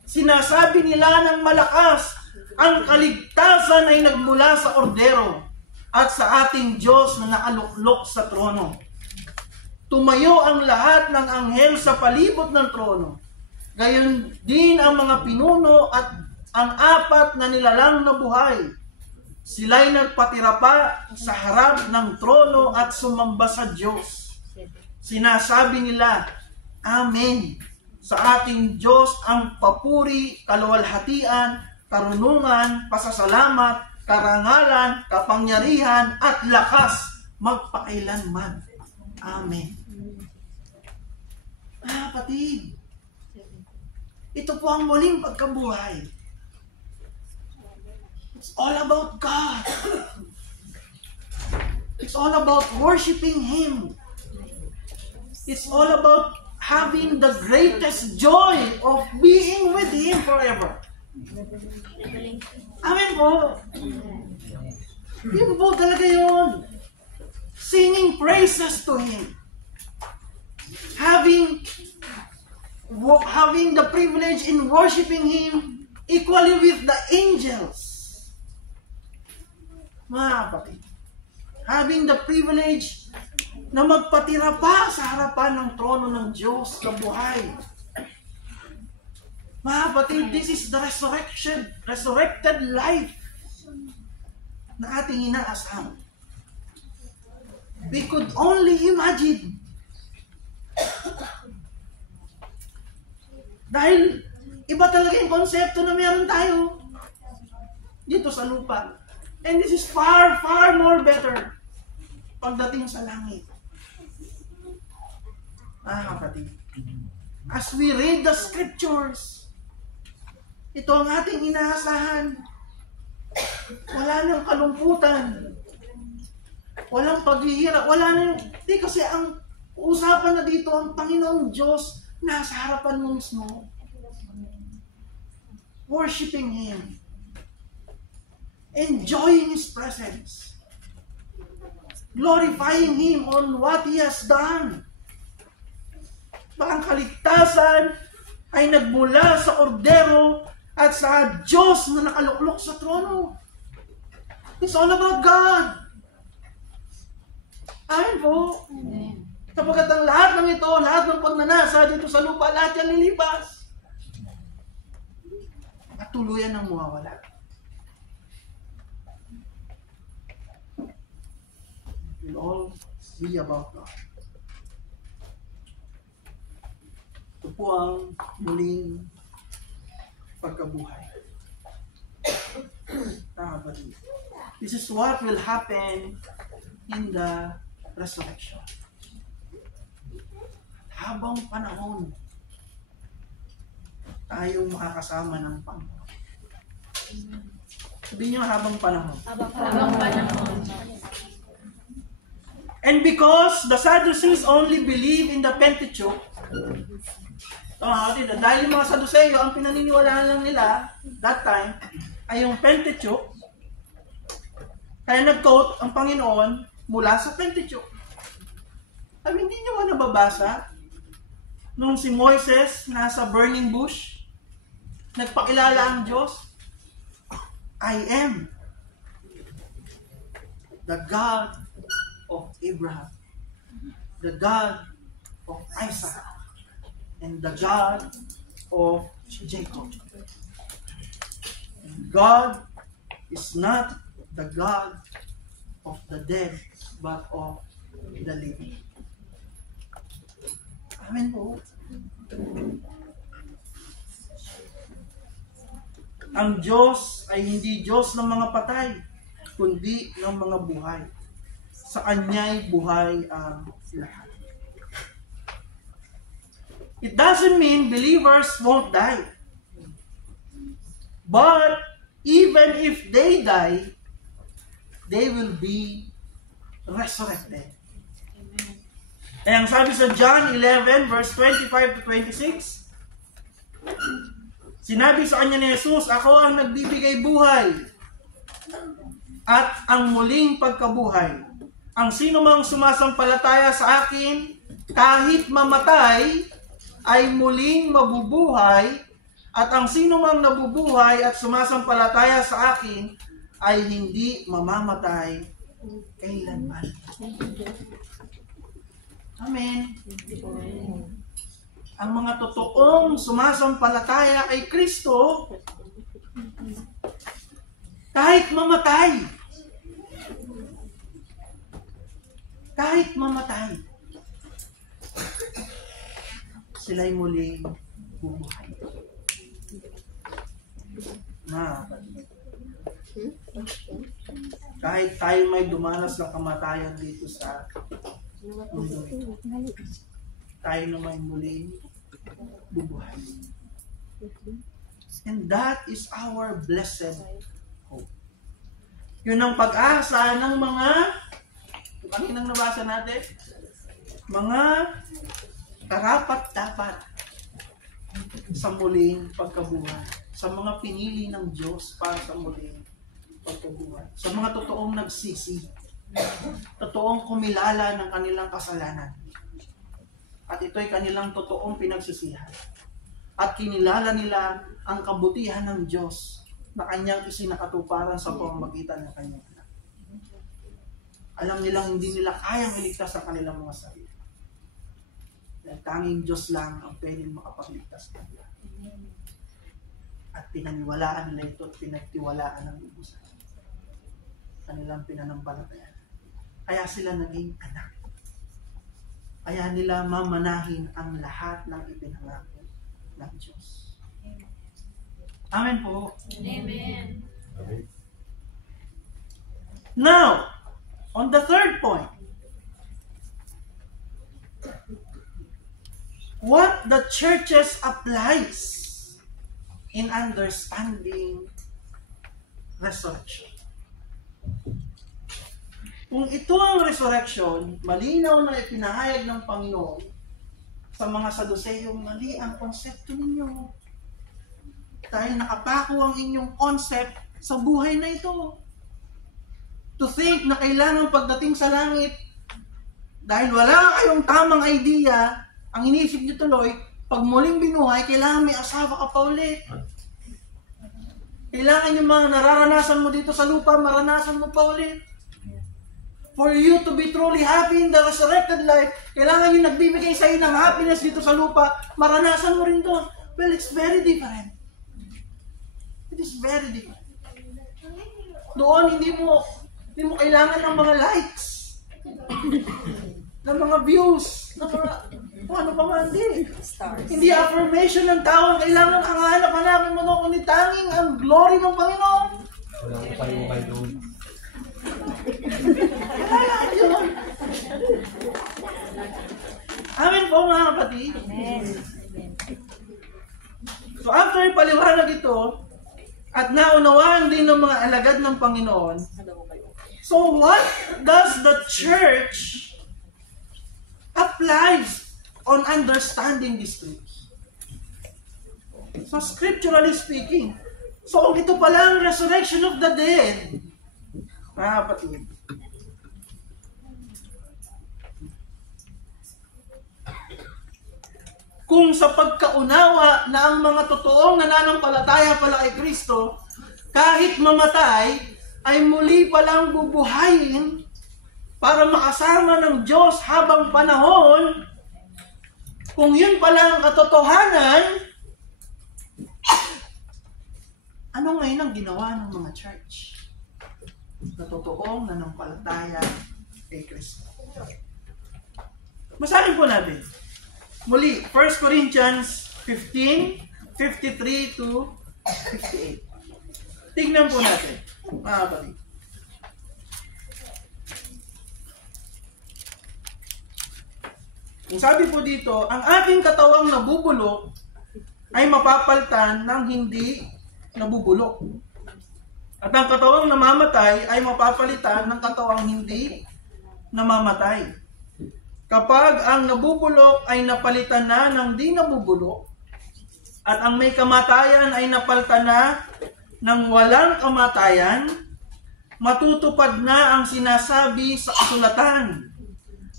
Sinasabi nila ng malakas, ang kaligtasan ay nagmula sa kordero at sa ating Diyos na nakaluklok sa trono. Tumayo ang lahat ng anghel sa palibot ng trono. Gayon din ang mga pinuno at ang apat na nilalang na buhay. Sila'y nagpatira pa sa harap ng trono at sumamba sa Diyos. Sinasabi nila, Amen. Sa ating Diyos ang papuri, kaluwalhatian, karunungan, pasasalamat, karangalan, kapangyarihan, at lakas magpakailanman. Amen. Kapatid, ito po ang muling pagkabuhay. It's all about God. It's all about worshiping Him. It's all about having the greatest joy of being with Him forever. Amen po. Yun po talaga yun. Singing praises to Him. Having the privilege in worshiping Him equally with the angels. Mga kapatid. Having the privilege na magpatira pa sa harapan ng trono ng Diyos na buhay. Mga kapatid, this is the resurrected life na ating inaasahan. We could only imagine. Dahil iba talaga yung konsepto na meron tayo dito sa lupa. And this is far, far more better pagdating sa langit. Kapatid, as we read the scriptures, ito ang ating inaasahan. Wala nang kalungkutan. Walang paghihirap. Di kasi ang usapan na dito, ang Panginoong Diyos nasa harapan mo mismo. Worshiping Him. Enjoying His presence. Glorifying Him on what He has done. Ang kaligtasan ay nagmula sa kordero at sa Diyos na nakaluklok sa trono. It's all about God. Amen po. Sapagkat ang lahat ng ito, lahat ng pagnanasa dito sa lupa, lahat yan lilipas. At tuluyan ang mawawala. Will all be about God. Ito po ang muling pagkabuhay. This is what will happen in the resurrection. Habang panahon, tayong makakasama ng Panginoon. Sabihin nyo, habang panahon. Habang panahon. And because the Sadducees only believe in the Pentateuch, dahil yung mga Sadduceo, ang pinaniniwalaan lang nila that time ay yung Pentateuch, kaya nag-quote ang Panginoon mula sa Pentateuch. Sabi, hindi nyo ba nababasa nung si Moises nasa burning bush, nagpakilala ang Diyos? I am the God of Abraham, the God of Isaac, and the God of Jacob. And God is not the God of the dead, but of the living. Amen po. Ang Diyos ay hindi Diyos ng mga patay, kundi ng mga buhay. Sa Kanya'y buhay ang lahat. It doesn't mean believers won't die. But even if they die, they will be resurrected. Kaya ang sabi sa John 11 verse 25 to 26, sinabi sa kanya ni Jesus, ako ang nagbibigay buhay at ang muling pagkabuhay. Ang sino mang sumasampalataya sa akin, kahit mamatay, ay muling mabubuhay, at ang sino mang nabubuhay at sumasampalataya sa akin, ay hindi mamamatay kailanman. Amen. Ang mga totoong sumasampalataya kay Kristo, kahit mamatay, sila'y muling bubuhay. Kahit tayo may dumanas ng kamatayan dito sa mundo ito, tayo naman muling bubuhay. And that is our blessed hope. Yun ang pag-asa ng mga, kaninang nabasa natin, mga karapat-dapat sa muling pagkabuhay, sa mga pinili ng Diyos para sa muling pagkabuhay, sa mga totoong nagsisi, totoong kumilala ng kanilang kasalanan, at ito'y kanilang totoong pinagsisihan, at kinilala nila ang kabutihan ng Diyos na kanyang isinakatuparan sa pamamagitan ng kanyang anak. Alam nilang hindi nila kayang iligtas sa kanilang mga sarili. Dahil tanging Diyos lang ang pwedeng makapagligtas nila. At pinaniwalaan nila ito at pinagtiwalaan ng lubusan. Kanilang pinanampalatayaan. Kaya sila naging anak. Kaya nila mamanahin ang lahat ng ipinangako ng Diyos. Amen po. Amen. Now, on the third point, what the churches applies in understanding resurrection. Kung ito ang resurrection, malinaw na ipinahayag ng Panginoon sa mga Saduseyong, mali ang konsepto ninyo. Dahil nakapako ang inyong concept sa buhay na ito. To think na kailangan pagdating sa langit, dahil wala kayong tamang idea, ang iniisip niyo tuloy, pag muling binuhay, kailangan may asawa ka pa ulit. Kailangan yung mga nararanasan mo dito sa lupa, maranasan mo pa ulit. For you to be truly happy in the resurrected life, kailangan yung nagbibigay sa iyo ng happiness dito sa lupa, maranasan mo rin doon. Well, it's very different. It is very different. Doon, hindi mo kailangan ng mga likes, ng mga views, ng mga, ano pa man, hindi. Hindi affirmation ng tao, kailangan ang hanap-hanapin mo doon, kundi tanging ang glory ng Panginoon. Wala ko kayo doon. Yun. Amen po mga kapatid. So after ipaliwanag ito, at naunawaan din ng mga alagad ng Panginoon, so what does the church applies on understanding these truths? So scripturally speaking, so ito pala ang resurrection of the dead, mga kapatid. Kung sa pagkaunawa na ang mga totoong nananampalataya pala kay Kristo, kahit mamatay, ay muli palang bubuhayin para makasama ng Diyos habang panahon, kung yun pala ang katotohanan, ano ngayon ang ginawa ng mga church na totoong nananampalataya kay Kristo? Masahin po natin. Muli, 1 Corinthians 15:53 to 58. Tingnan po natin, mga kapatid. Ang sabi po dito, ang ating katawang nabubulok ay mapapalitan ng hindi nabubulok. At ang katawang namamatay ay mapapalitan ng katawang hindi namamatay. Kapag ang nabubulok ay napalitan na ng di nabubulok, at ang may kamatayan ay napalitan na ng walang kamatayan, matutupad na ang sinasabi sa kasulatan,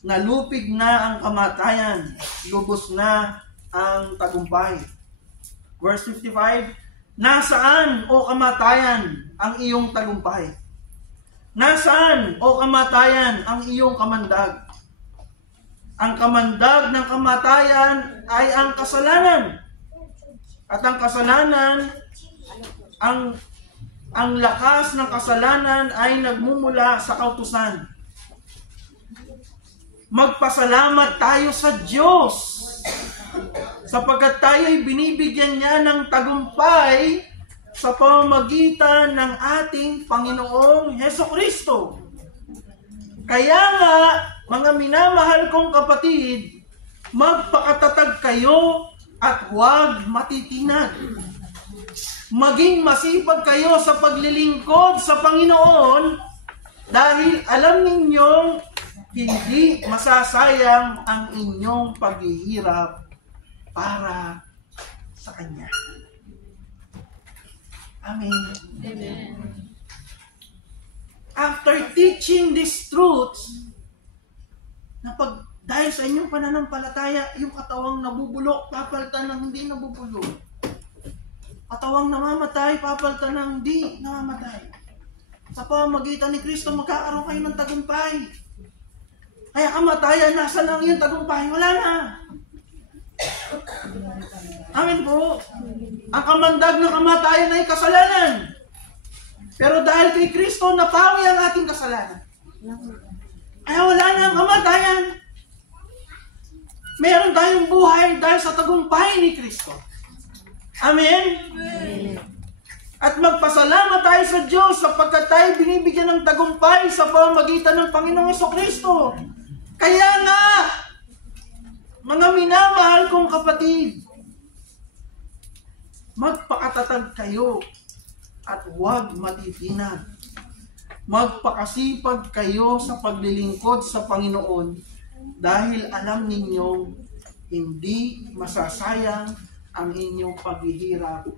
nalupig na ang kamatayan, lubos na ang tagumpay. Verse 55, nasaan o kamatayan ang iyong tagumpay? Nasaan o kamatayan ang iyong kamandag? Ang kamandag ng kamatayan ay ang kasalanan. At ang kasalanan, ang lakas ng kasalanan ay nagmumula sa kautusan. Magpasalamat tayo sa Diyos sapagkat tayo'y binibigyan niya ng tagumpay sa pamamagitan ng ating Panginoong Hesukristo. Kaya nga, mga minamahal kong kapatid, magpakatatag kayo at huwag matitinag. Maging masipag kayo sa paglilingkod sa Panginoon dahil alam ninyong hindi masasayang ang inyong paghihirap para sa Kanya. Amen. Amen. After teaching these truths, na dahil sa inyong pananampalataya, yung katawang nabubulok, papalitan ng hindi nabubulok. Katawang namamatay, papalitan ng hindi namamatay. Sa pamamagitan ni Kristo, magkakaroon kayo ng tagumpay. Kaya kamatayan, nasa lang yung tagumpay? Wala na. Amen po. Ang kamandag ng kamatayan ay kasalanan. Pero dahil kay Kristo, napawi ang ating kasalanan. Kaya wala na ang kamatayan. Meron tayong buhay dahil sa tagumpay ni Kristo. Amen? At magpasalamat tayo sa Diyos sapagkat tayo binibigyan ng tagumpay sa pamamagitan ng Panginoong Hesukristo. Kaya nga, mga minamahal kong kapatid, magpakatatag kayo at huwag matitinag. Magpakasipag kayo sa paglilingkod sa Panginoon dahil alam ninyong hindi masasayang ang inyong paghihirap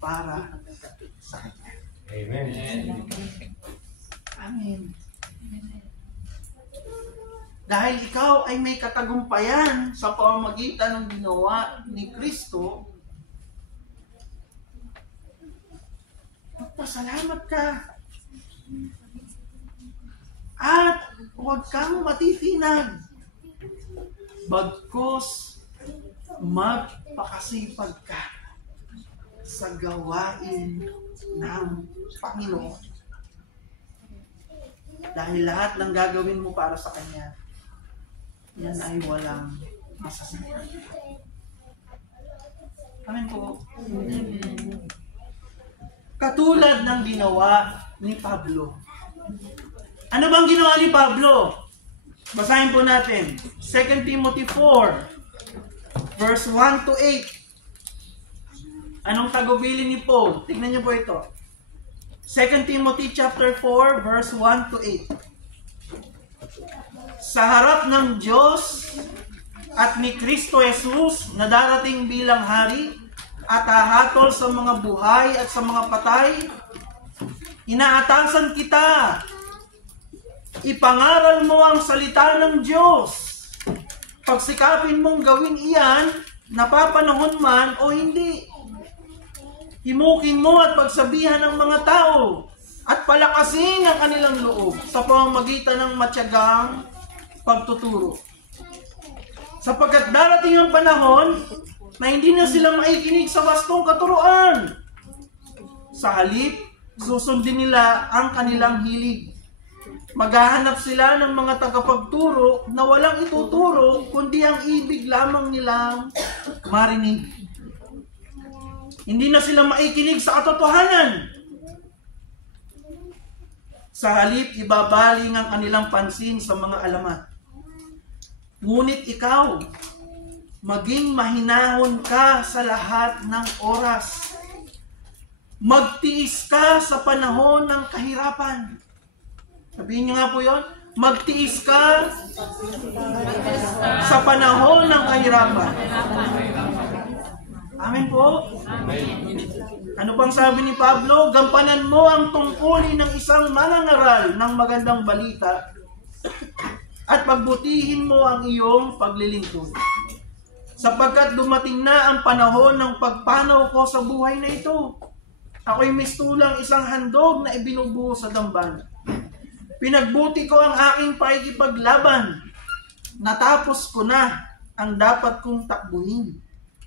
para sa Kanya. Amen. Amen. Dahil ikaw ay may katagumpayan sa pamamagitan ng ginawa ni Kristo, magpasalamat ka. At huwag kang matitinag. Bagkus, magpakasipag ka sa gawain ng Panginoon. Dahil lahat ng gagawin mo para sa Kanya, yan ay walang masasayang. Amen po. Katulad ng ginawa ni Pablo. Ano bang ginawa ni Pablo? Basahin po natin. 2 Timothy 4, verse 1 to 8. Anong tagubilin ni Paul? Tignan niyo po ito. 2 Timothy chapter 4, verse 1 to 8. Sa harap ng Diyos at ni Kristo Jesus na darating bilang hari at hahatol sa mga buhay at sa mga patay, inaatasan kita. Ipangaral mo ang salita ng Diyos. Pagsikapin mong gawin iyan, napapanahon man o hindi. Himukin mo at pagsabihan ng mga tao at palakasin ang kanilang loob sa pamamagitan ng matyagang pagtuturo. Sapagkat darating ang panahon na hindi na sila maikinig sa wastong katuruan. Sa halip, susundin nila ang kanilang hilig. Maghahanap sila ng mga tagapagturo na walang ituturo kundi ang ibig lamang nilang marinig. Hindi na sila maikinig sa katotohanan. Sa halip, ibabaling ang kanilang pansin sa mga alamat. Ngunit ikaw, maging mahinahon ka sa lahat ng oras. Magtiis ka sa panahon ng kahirapan. Sabihin niyo nga po yun. Magtiis ka sa panahon ng kahirapan. Amen po. Ano pang sabi ni Pablo? Gampanan mo ang tungkulin ng isang manangaral ng magandang balita at pagbutihin mo ang iyong paglilingkod. Sapagkat dumating na ang panahon ng pagpanaw ko sa buhay na ito. Ako'y mistulang isang handog na ibinubuhos sa dambana. Pinagbuti ko ang aking pakikipaglaban. Natapos ko na ang dapat kong takbuhin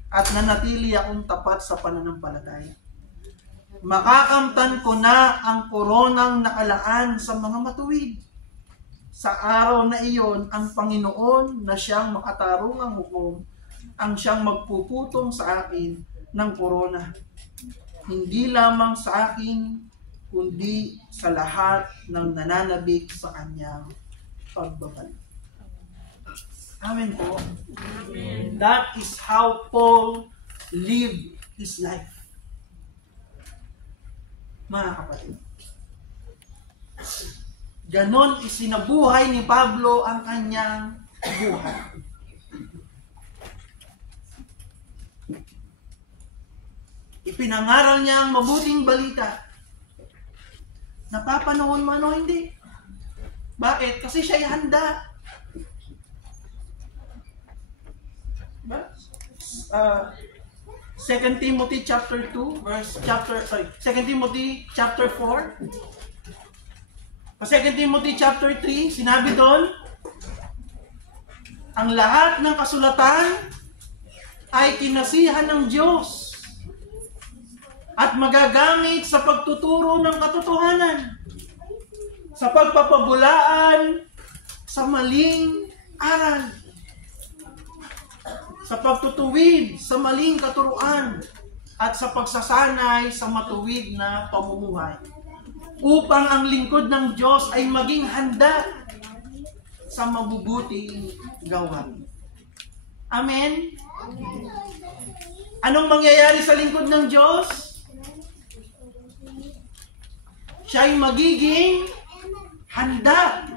at nanatili akong tapat sa pananampalataya. Makakamtan ko na ang koronang nakalaan sa mga matuwid. Sa araw na iyon, ang Panginoon na siyang makatarungang hukom, ang siyang magpuputong sa akin ng korona. Hindi lamang sa akin, kundi sa lahat ng nananabik sa kanyang pagbabalik. Amen po. Amen. That is how Paul lived his life. Mga kapatid. Ganon isinabuhay ni Pablo ang kanyang buhay. Ipinangaral niya ang mabuting balita. Napapanoon man o hindi. Bakit? Kasi siya'y handa. 2 Timothy chapter 2 2 Timothy chapter 4. 2 Timothy chapter 3, sinabi doon, ang lahat ng kasulatan ay kinasihan ng Diyos at magagamit sa pagtuturo ng katotohanan, sa pagpapabulaan sa maling aral, sa pagtutuwid sa maling katuruan, at sa pagsasanay sa matuwid na pamumuhay, upang ang lingkod ng Diyos ay maging handa sa mabubuting gawain. Amen? Anong mangyayari sa lingkod ng Diyos? Siya ay magiging handa.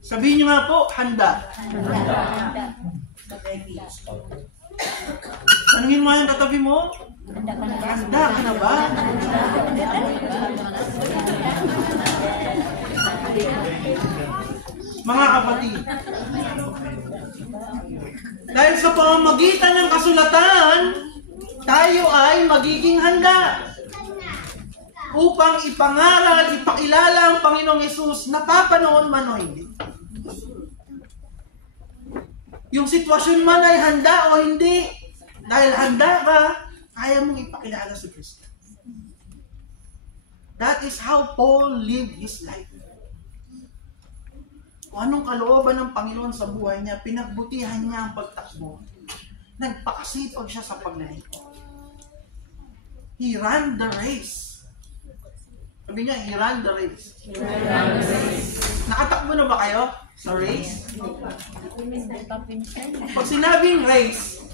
Sabihin niyo nga po, handa. Tanungin mo yung katabi mo, handa ka na ba? Mga kapatid, dahil sa pamamagitan ng kasulatan, tayo ay magiging handa upang ipangaral, ipakilala ang Panginoong Hesus, napapanoon man o hindi. Yung sitwasyon man ay handa o hindi, dahil handa ka, kaya mong ipakilala si Kristo. That is how Paul lived his life. Kung anong kalooban ng Panginoon sa buhay niya, pinagbutihan niya ang pagtakbo. Nagpakasipag siya sa paglalingkod. He ran the race. Sabi niya, he ran the race. Nakatakbo na ba kayo sa race? Pag sinabing race,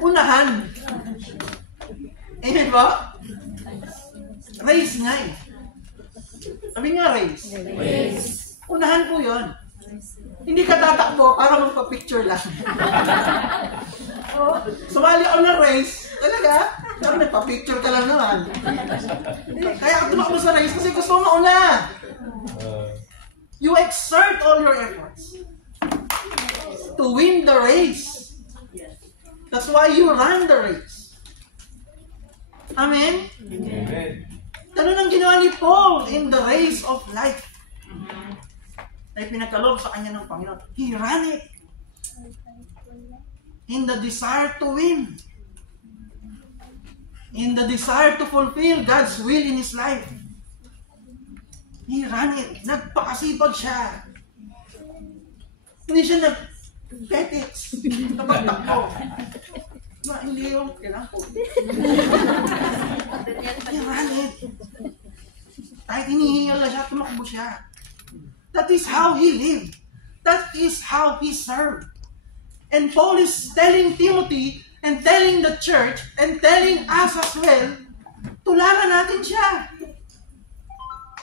unahan. Amen ba? Race nga eh. Sabi nga race. Unahan po yun. Hindi ka tatakbo para magpa-picture lang. Sumali ako ng race, talaga, pero nagpa-picture ka lang naman. Kaya ako tumakbo sa race kasi gusto mo mauna. You exert all your efforts to win the race. That's why you run the race. Amen? Amen. Ganun ang ginawa ni Paul in the race of life. Ay pinagkaloob sa kanya ng Panginoon. He ran it in the desire to win. In the desire to fulfill God's will in his life. He ran it. Nagpakasipag siya. Hindi siya nag-petics. Napagtakbo. Hindi yung kailangan po. He ran it. Kahit hinihingal na siya, tumakbo siya. That is how he lived. That is how he served. And Paul is telling Timothy and telling the church and telling us as well, tularan natin siya.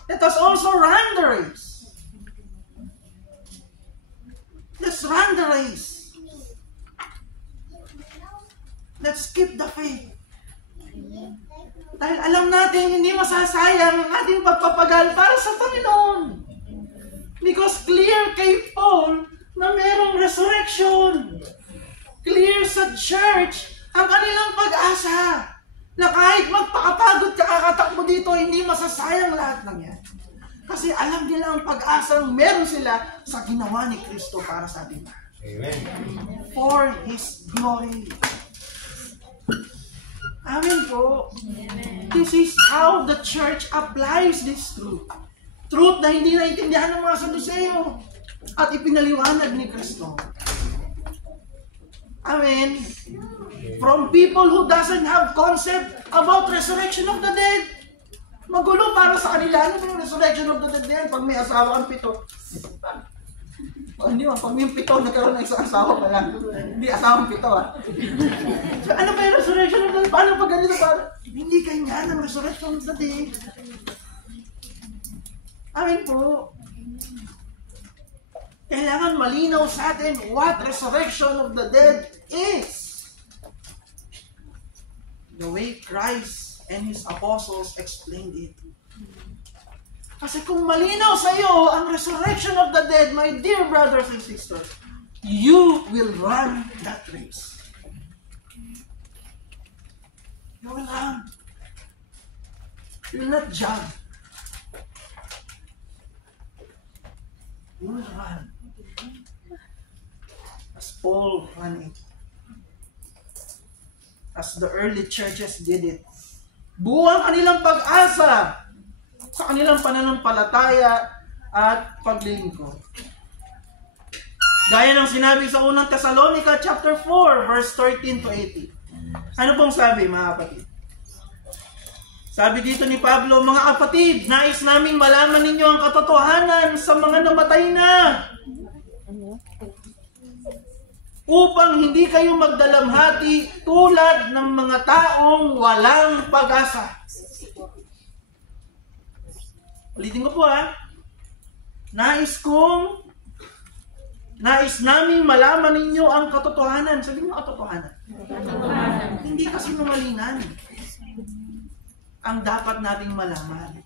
Let us also run the race. Let's run the race. Let's keep the faith. Dahil alam natin hindi masasayang ang ating pagpapagal para sa Panginoon. Because clear kay Paul na merong resurrection. Clear sa church ang kanilang pag-asa na kahit magpakapagod ka kakatakbo dito, hindi masasayang lahat ng yan. Kasi alam nila ang pag-asang meron sila sa ginawa ni Kristo para sa atin. Amen. For His glory. Amen po. This is how the church applies this truth. Truth na hindi naintindihan ng mga Saduseo at ipinaliwanag ni Kristo. Amen. From people who doesn't have concept about resurrection of the dead. Magulo para sa kanila. Ano yung resurrection of the dead yan? Pag may asawa kang 7. Hindi mo, pag may 7, nagkaroon ng isang asawa pa lang. Hindi asawang 7 So, ano ba yung resurrection of the dead? Paano pag ganito? Hindi kanya ng resurrection of the dead. Amen po. Kailangan malinaw sa atin what resurrection of the dead is. The way Christ and His apostles explained it. Kasi kung malinaw sa iyo ang resurrection of the dead, my dear brothers and sisters, you will run that race. You will run. You will not jog. You will run. As Paul ran it. As the early churches did it. Buo ang kanilang pag-asa sa kanilang pananampalataya at paglilingkod. Gaya ng sinabi sa unang Thessalonica chapter 4 verse 13 to 18. Ano pong sabi, mga kapatid? Sabi dito ni Pablo, mga kapatid, nais naming malaman ninyo ang katotohanan sa mga namatay na. Upang hindi kayo magdalamhati tulad ng mga taong walang pag-asa. Ulitin ko po Nais naming malaman ninyo ang katotohanan. Sabihin mo katotohanan. Hindi kasi numalingan ang dapat nating malaman.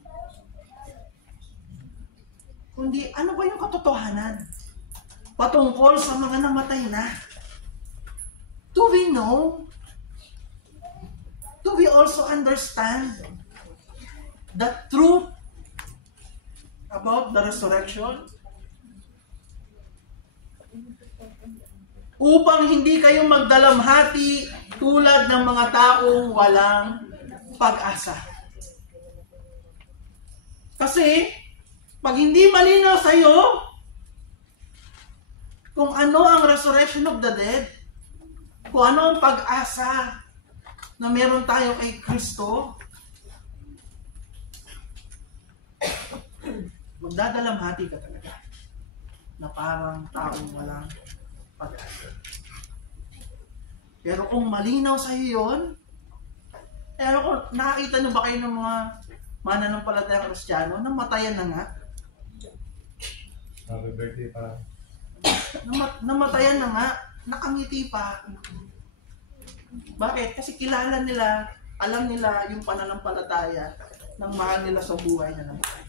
Kundi, ano ba yung katotohanan? Patungkol sa mga namatay na. Do we know? Do we also understand the truth about the resurrection? Upang hindi kayo magdalamhati tulad ng mga taong walang pag-asa. Kasi, pag hindi malinaw sa iyo kung ano ang resurrection of the dead, kung ano ang pag-asa na meron tayo kay Kristo, magdadalamhati ka talaga na parang taong walang pag-asa. Pero kung malinaw sa iyo yun, kung nakakita na ba kayo ng mga mananampalatayang Kristiyano, namatayan na nga? Happy birthday pa. Namatayan na nga, nakangiti pa. Bakit? Kasi kilala nila, alam nila yung pananampalataya ng mahal nila sa buhay na namatay.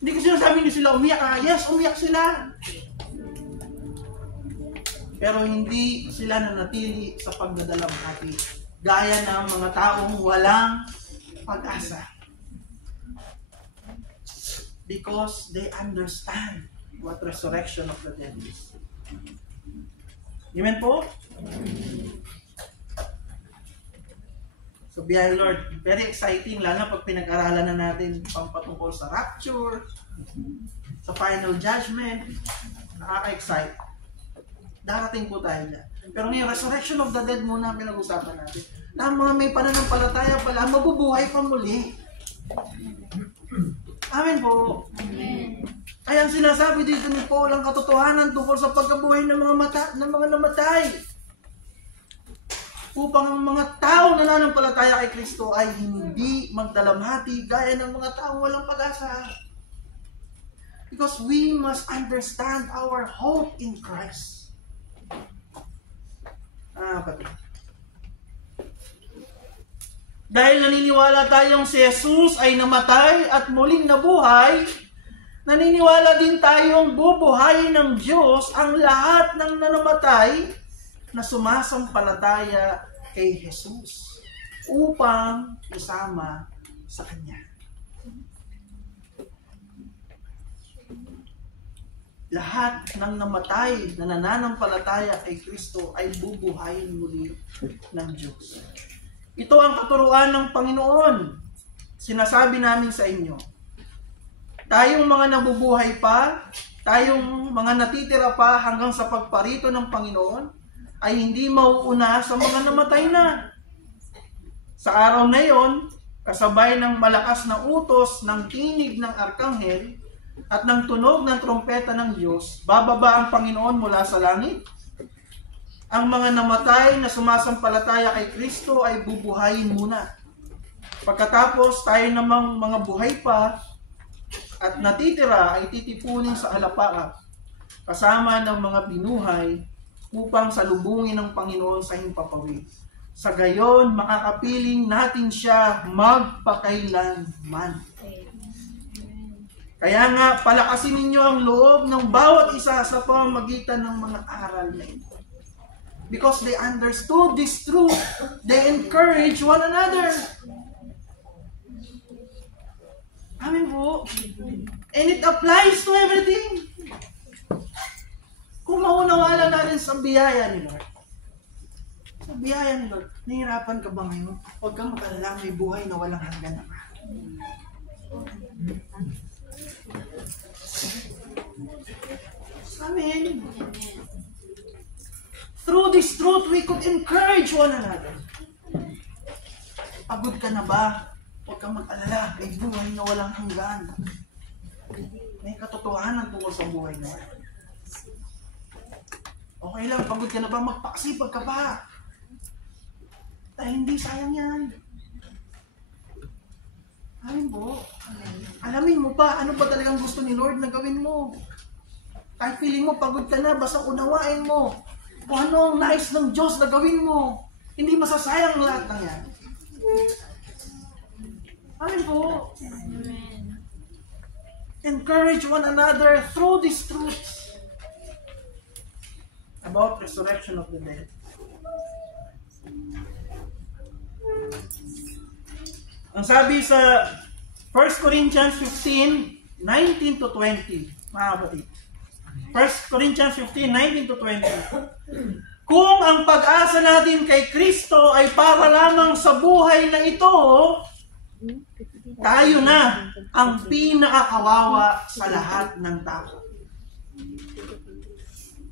Hindi ko sinasabi nila sila umiyak. Yes, umiyak sila. Pero hindi sila nanatili sa pagdadalamhati. Gaya ng mga taong walang pag-asa. Because they understand what resurrection of the dead is. Amen po? So, biyahe Lord, very exciting, lalo pag pinag-aralan na natin patungkol sa rapture, sa final judgment, nakaka-excite. Darating po tayo dyan. Pero ngayon, resurrection of the dead muna ang pinag-usapan natin. Na mga may pananampalataya pala, mabubuhay pa muli. Amen po. Amen. Kaya ang sinasabi dito ni Paul ang katotohanan tungkol sa pagkabuhay ng mga namatay. Upang ang mga taong nananampalataya kay Kristo ay hindi magdalamhati gaya ng mga taong walang pag-asa. Because we must understand our hope in Christ. Kapatid. Dahil naniniwala tayong si Jesus ay namatay at muling nabuhay, naniniwala din tayong bubuhayin ng Diyos ang lahat ng nanamatay na sumasampalataya kay Jesus upang isama sa Kanya. Lahat ng namatay na nananampalataya kay Kristo ay bubuhayin muli ng Diyos. Ito ang katuruan ng Panginoon. Sinasabi namin sa inyo. Tayong mga nabubuhay pa, tayong mga natitira pa hanggang sa pagparito ng Panginoon, ay hindi mauuna sa mga namatay na. Sa araw na yon, kasabay ng malakas na utos ng tinig ng arkanghel at ng tunog ng trompeta ng Diyos, bababa ang Panginoon mula sa langit. Ang mga namatay na sumasampalataya kay Kristo ay bubuhayin muna. Pagkatapos tayo namang mga buhay pa at natitira ay titipunin sa halapaap kasama ng mga binuhay upang salubungin ng Panginoon sa himpapawid. Sa gayon, makakapiling natin siya magpakailanman. Kaya nga, palakasin ninyo ang loob ng bawat isa sa pamamagitan ng mga aral na ito. Because they understood this truth, they encourage one another. Amen po. And it applies to everything. Kung maunawala natin sa biyaya ni Lord, sa biyaya ni Lord, nahihirapan ka ba ngayon? Huwag kang mag-alala, may buhay na walang hanggan na. Amen. Through this truth, we could encourage one another. Pagod ka na ba? Huwag kang mag-alala, may buhay na walang hanggan. May katotohanan tungkol sa buhay na yan. Okay lang, pagod ka na ba? Magpakasipag ka pa. Dahil hindi sayang yan. Amin po. Alamin mo pa, ano ba talagang gusto ni Lord na gawin mo? Kahit feeling mo, pagod ka na, basta unawain mo. Kung ano ang nais ng Diyos na gawin mo. Hindi masasayang lahat ng yan. Amin po. Encourage one another through these truths about resurrection of the dead. Ang sabi sa 1 Corinthians 15, 19 to 20. Mga kapatid. 1 Corinthians 15, 19 to 20. Kung ang pag-asa natin kay Kristo ay para lamang sa buhay na ito, tayo na ang pinakakawawa sa lahat ng tao.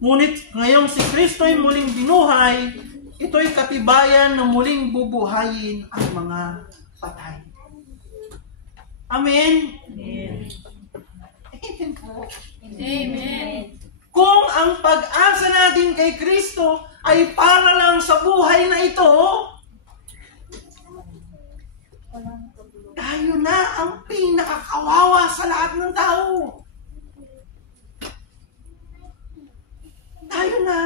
Ngunit ngayong si Kristo ay muling binuhay, ito'y katibayan na muling bubuhayin ang mga patay. Amen? Amen. Amen po. Amen. Kung ang pag-asa natin kay Kristo ay para lang sa buhay na ito, tayo na ang pinakakawawa sa lahat ng tao. Tayo na.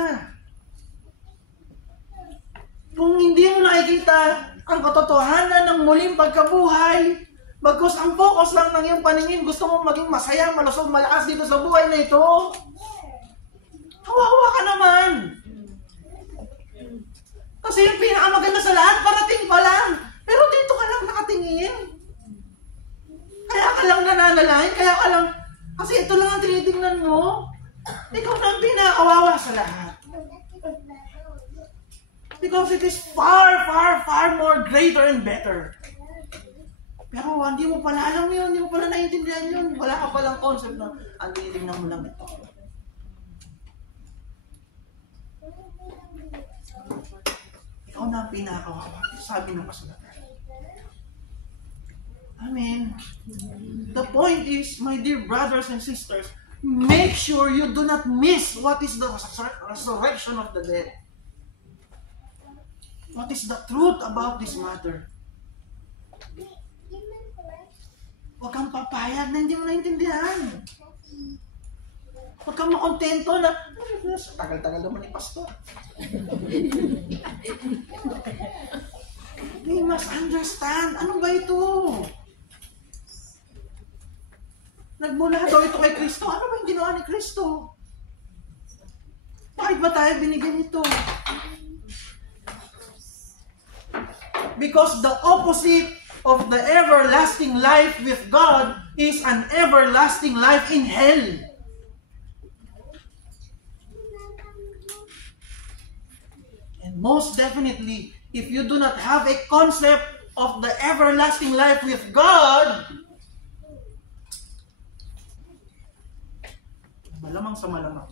Kung hindi mo nakikita ang katotohanan ng muling pagkabuhay, bagkus ang focus lang ng iyong paningin, gusto mo maging masaya, malusog, malakas dito sa buhay na ito, kawawa ka naman. Kasi yung pinakamaganda sa lahat, parating pa lang. Pero dito ka lang nakatingin. Kaya ka lang nananalahin, kaya ka lang, kasi ito lang ang tinitingnan mo. Ikaw na ang pinakawawa sa lahat. Because it is far, far, far more greater and better. Pero hindi mo pala alam yun, hindi mo pala naiintindihan yun. Wala ka palang concept na ang tinitingnan mo lang ito. Ikaw na ang pinakawawa. Sabi ng kasulatan. Amen. The point is, my dear brothers and sisters, make sure you do not miss what is the resurrection of the dead. What is the truth about this matter? Huwag kang papayag na hindi mo naintindihan. Huwag kang makontento na, tagal-tagal naman ni pastor. We must understand, ano ba ito? Nagmula daw ito kay Kristo. Ano ba yung ginawa ni Kristo? Bakit ba tayo binigyan ito? Because the opposite of the everlasting life with God is an everlasting life in hell. And most definitely, if you do not have a concept of the everlasting life with God, malamang sa malamang,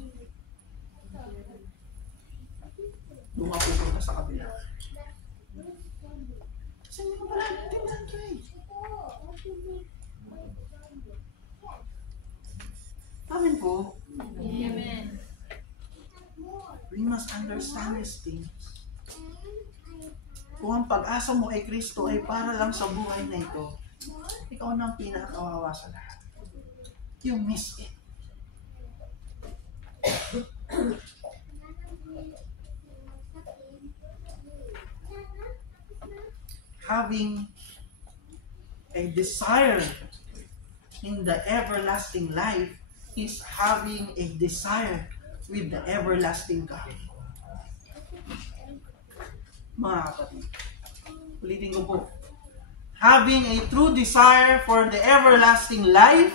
doon ako pupunta sa kabila. Kasi hindi ko pala natindihan ko eh. Amen po. Amen. We must understand these things. Kung ang pag-asa mo kay Kristo ay para lang sa buhay na ito, ikaw na ang pinakakawawa sa lahat. You miss it. Having a desire in the everlasting life is having a desire with the everlasting God. Mga kapatid, ulitin ko po. Having a true desire for the everlasting life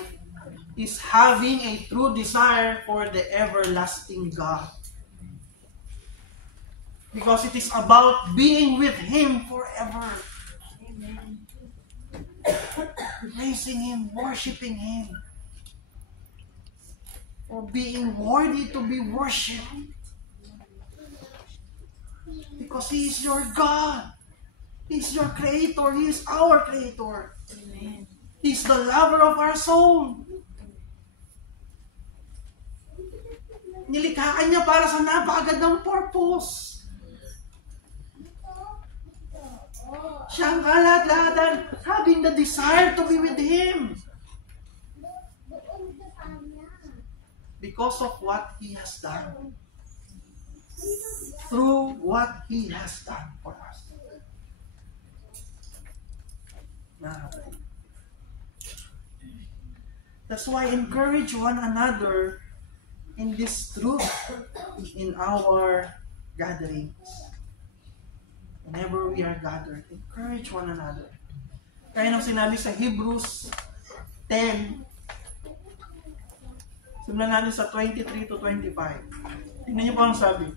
is having a true desire for the everlasting God. Because it is about being with Him forever. Amen. Praising Him, worshiping Him. Or being worthy to be worshipped. Because He is your God. He is your Creator. He is our Creator. Amen. He is the lover of our soul. Nilikha ka niya para sa napakagandang purpose. Siya ang kalahat-lahatan, having the desire to be with Him. Because of what He has done. Through what He has done for us. That's why encourage one another in this truth in our gatherings. Whenever we are gathered, encourage one another. Kaya nang sinabi sa Hebrews 10, simulan natin sa 23 to 25. Tingnan niyo po ang sabi.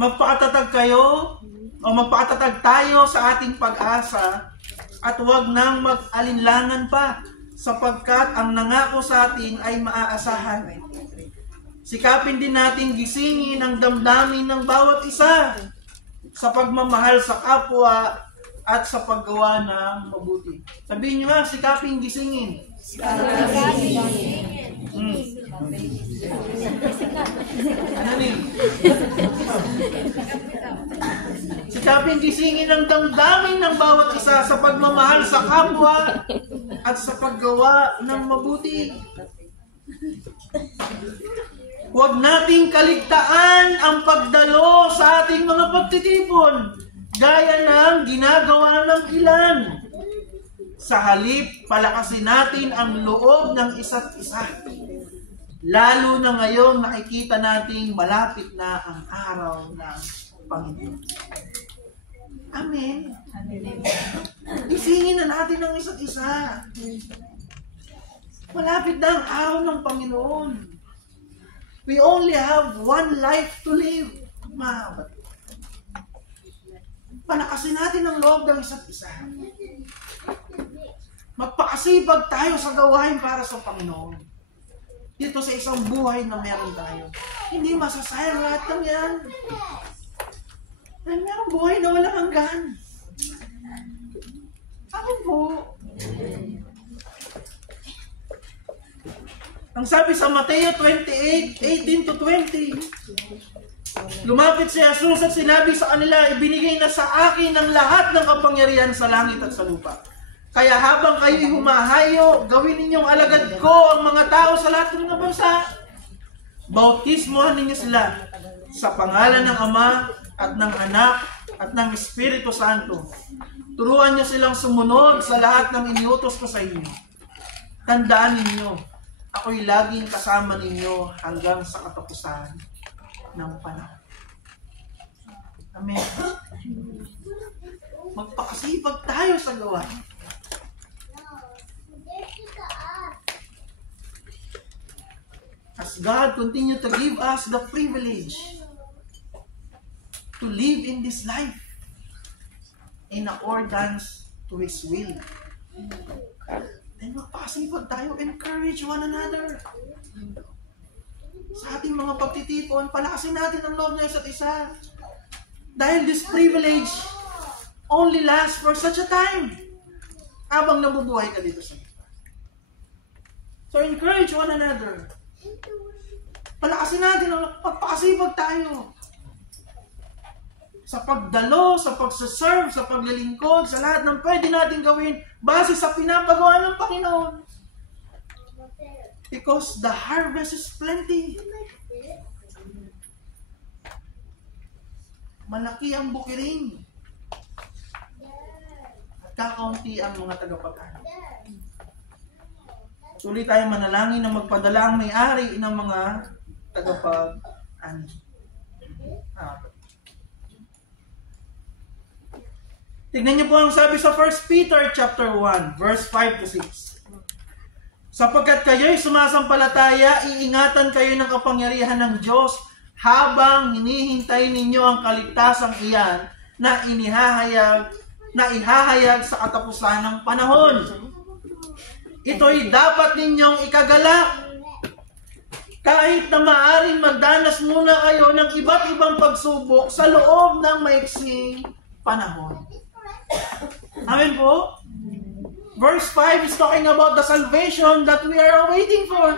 Magpakatatag kayo o magpakatatag tayo sa ating pag-asa at huwag nang mag-alinlangan pa sapagkat ang nangako sa atin ay maaasahan. Sikapin din natin gisingin ang damdamin ng bawat isa sa pagmamahal sa kapwa at sa paggawa ng mabuti. Sabihin nyo nga, sikapin gisingin. Ano nin? Sikapin gisingin ang damdamin ng bawat isa sa pagmamahal sa kapwa at sa paggawa ng mabuti. Huwag nating kaligtaan ang pagdalo sa ating mga pagtitipon, gaya ng ginagawa ng ilan. Sa halip, palakasin natin ang loob ng isa't isa. Lalo na ngayong nakikita nating malapit na ang araw ng Panginoon. Amen. Isingin na natin ang isa't isa. Malapit na ang araw ng Panginoon. We only have one life to live. Mahabat. Palakasin natin ang loob ng isa't isa. Magpakasipag tayo sa gawain para sa Panginoon. Dito sa isang buhay na meron tayo. Hindi masasayang lahat ng yan. Ay, merong buhay na walang hanggan. Amin po. Ang sabi sa Mateo 28:18 to 20, lumapit si Jesus at sinabi sa kanila, ibinigay na sa akin ang lahat ng kapangyarihan sa langit at sa lupa. Kaya habang kayo'y humahayo, gawin ninyong alagad ko ang mga tao sa lahat ng bansa. Bautismohan ninyo sila sa pangalan ng Ama at ng Anak at ng Espiritu Santo. Turuan niyo silang sumunod sa lahat ng iniutos ko sa inyo. Tandaan ninyo, ako'y laging kasama ninyo hanggang sa katapusan ng panahon. Amen. Magpakasipag tayo sa gawain. As God continue to give us the privilege to live in this life in accordance to His will. And magpakasipag tayo, encourage one another. Sa ating mga pagtitipon, palakasin natin ang loob ng isa't isa. Dahil this privilege only lasts for such a time habang nabubuhay ka dito sa mundo. So encourage one another. Palakasin natin ang pagpakasipag tayo. Sa pagdalo, sa pagsaserve, sa paglilingkod, sa lahat ng pwede natin gawin base sa pinapagawa ng Panginoon. Because the harvest is plenty. Malaki ang bukiring. At kakaunti ang mga tagapag-anak. Tuloy tayong manalangin na magpadala ang may-ari ng mga tagapag-anak. Tignan niyo po ang sabi sa 1 Peter chapter 1, verse 5 to 6. Sapagkat kayo'y sumasampalataya, iingatan kayo ng kapangyarihan ng Diyos habang hinihintay ninyo ang kaligtasang iyan na ihahayag sa katapusan ng panahon. Ito'y dapat ninyong ikagalak. Kahit na maaaring magdanas muna kayo ng iba't ibang pagsubok sa loob ng maiksing panahon. Amen po? Verse 5 is talking about the salvation that we are awaiting for.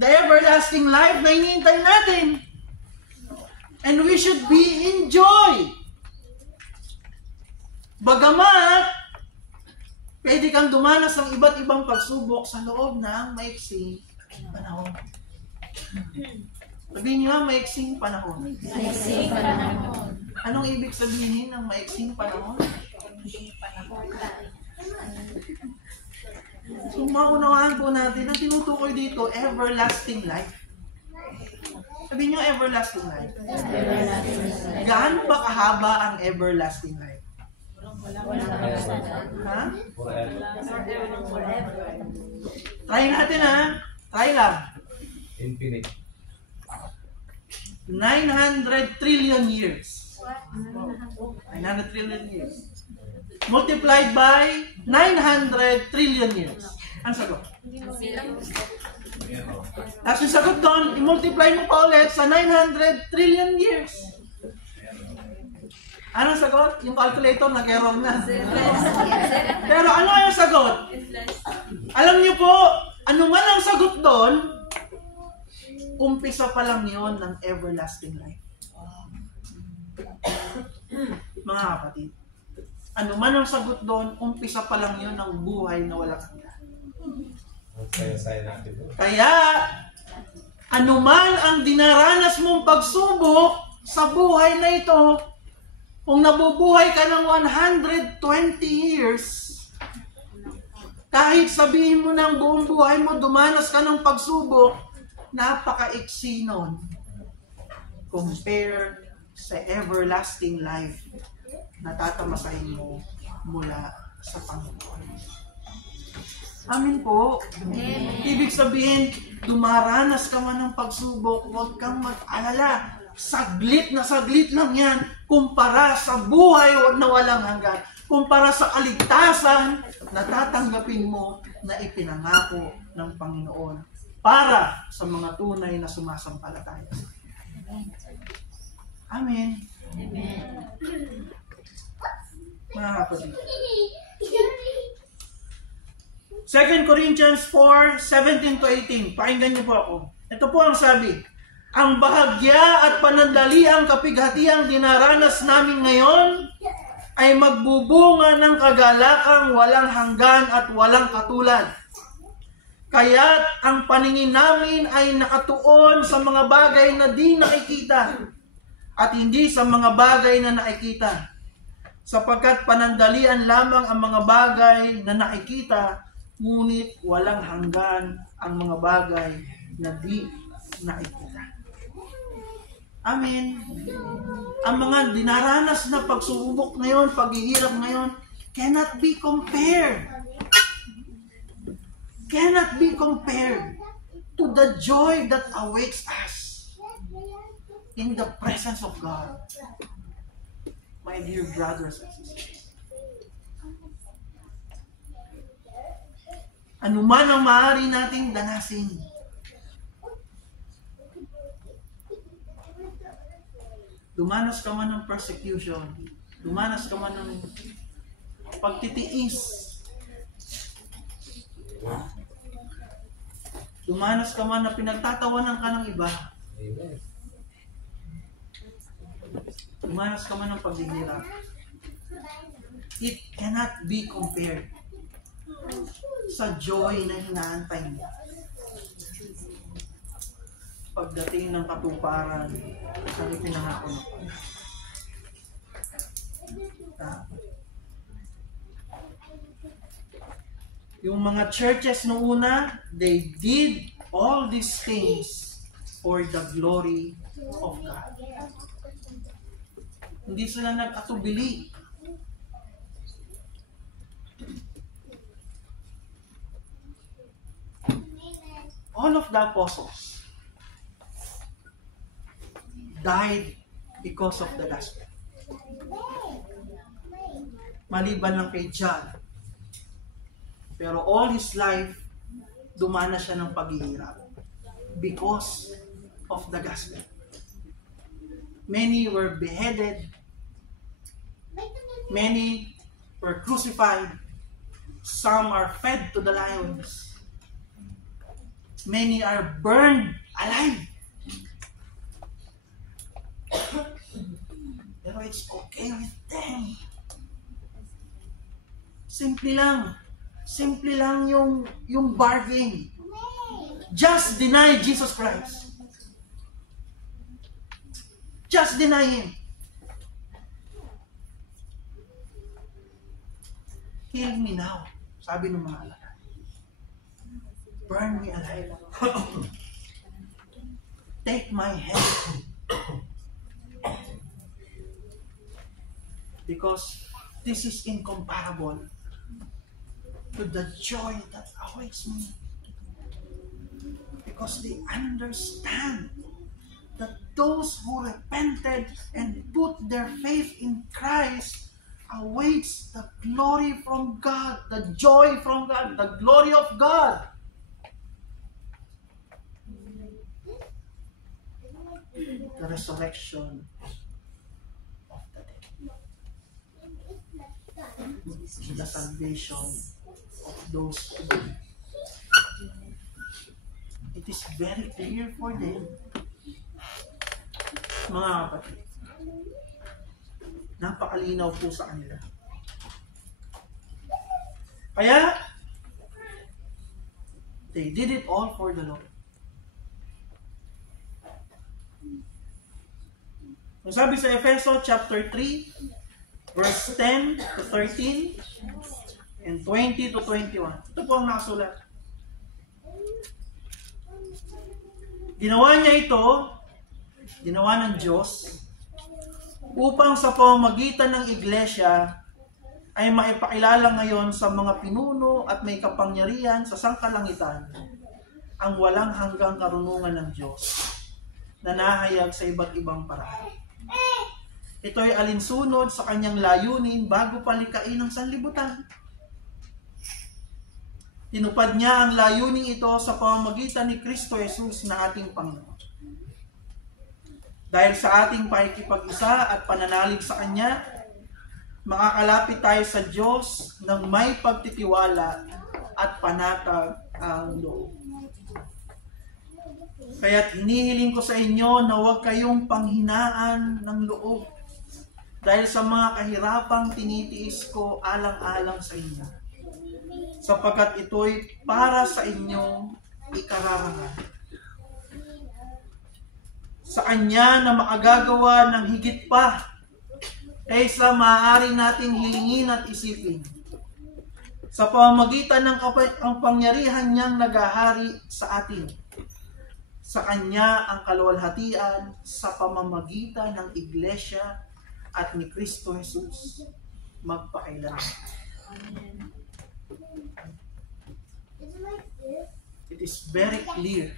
The everlasting life na hinihintay natin. And we should be in joy. Bagamat, pwede kang dumanas ng iba't ibang pagsubok sa loob ng maiksing panahon. Sabihin niyo nga, maiksing panahon. Maiksing panahon. Anong ibig sabihin ng maiksing panahon? So, maunawaan po natin ang tinutukoy dito, everlasting life. Sabihin niyo, everlasting life. Gaano ba kahaba ang everlasting life? Ha? Forever. Try natin ha. Try lang. Infinite. 900 trillion years. 900 trillion years. Multiplied by 900 trillion years. Ano sagot? Tapos yung sagot doon, i-multiply mo pa ulit sa 900 trillion years. Anong sagot? Yung calculator nag-error na. Pero ano yung sagot? Alam niyo po, ano man ang sagot doon, umpisa pa lang yon ng everlasting life. Mga kapatid, ano man ang sagot doon, umpisa pa lang yon ng buhay na walang hanggan. Ang saya-saya natin doon. Kaya, ano man ang dinaranas mong pagsubok sa buhay na ito, kung nabubuhay ka ng 120 years, kahit sabihin mo ng buong buhay mo, dumanas ka ng pagsubok, napaka-iksi nun. Compare sa everlasting life na tatamasahin mo mula sa Panginoon. Amin po. Ibig sabihin, dumaranas ka man ng pagsubok, huwag kang mag-alala. Saglit na saglit lang yan kumpara sa buhay na walang hanggan. Kumpara sa kaligtasan na tatanggapin mo na ipinangako ng Panginoon para sa mga tunay na sumasampalataya. Amen. Mga kapatid. 2 Corinthians 4:17-18. Pakinggan niyo po ako. Ito po ang sabi. Ang bahagya at panandaliang kapighatiang dinaranas namin ngayon ay magbubunga ng kagalakang walang hanggan at walang katulad. Kaya't ang paningin namin ay nakatuon sa mga bagay na di nakikita at hindi sa mga bagay na nakikita. Sapagkat panandalian lamang ang mga bagay na nakikita, ngunit walang hanggan ang mga bagay na di nakikita. Amen. Ang mga dinaranas na pagsubok ngayon, paghihirap ngayon, cannot be compared. Cannot be compared to the joy that awaits us in the presence of God. My dear brothers and sisters. Ano man ang maaari nating danasin, dumanas ka man ng persecution, dumanas ka man ng pagtitiis, dumanas ka man na pinagtatawanan ka ng iba, Amen. dumanas ka man ng paghihirap, it cannot be compared sa joy na hinaantay mo pagdating ng katuparan ng ipinangako ng Panginoon. Yung mga churches noong una, they did all these things for the glory of God. Hindi sila nag-atubili. All of the apostles died because of the gospel. Maliban lang kay John. Pero all his life, dumana siya ng paghihirap because of the gospel. Many were beheaded. Many were crucified. Some are fed to the lions. Many are burned alive. Pero it's okay with them. Simple lang yung bargain. Just deny Jesus Christ. Just deny Him. Kill me now, sabi ng mga alagad. Burn me alive. Take my head. Because this is incomparable to the joy that awaits me. Because they understand that those who repented and put their faith in Christ awaits the glory from God, the joy from God, the glory of God. The resurrection of the dead. The salvation of those who believe. It is very clear for them. Mga kapatid, napakalinaw po sa kanila. Kaya, they did it all for the Lord. Kung sabi sa Efeso chapter 3, verse 10 to 13, and 20 to 21. Ito po ang nakasulat. Ginawa niya ito, ginawa ng Diyos, upang sa pamamagitan ng iglesia ay maipakilala ngayon sa mga pinuno at may kapangyarihan sa sangkalangitan ang walang hanggang karunungan ng Diyos na nahayag sa iba't ibang paraan. Ito ay alinsunod sa kanyang layunin bago palikain ng sanlibutan. Tinupad niya ang layunin ito sa pamamagitan ni Kristo Jesus na ating Panginoon. Dahil sa ating pakikipag-isa at pananalig sa Kanya, makakalapit tayo sa Diyos ng may pagtitiwala at panatag ang loob. Kaya't hinihiling ko sa inyo na huwag kayong panghinaan ng loob dahil sa mga kahirapang tinitiis ko alang-alang sa inyo, sapagkat ito'y para sa inyong ikararangal. Sa Kanya na makagagawa ng higit pa kaysa maaari nating hilingin at isipin. Sa pamamagitan ng pangyarihan niyang naghahari sa atin. Sa Kanya ang kaluwalhatian sa pamamagitan ng Iglesia at ni Kristo Jesus magpakailanman. It is very clear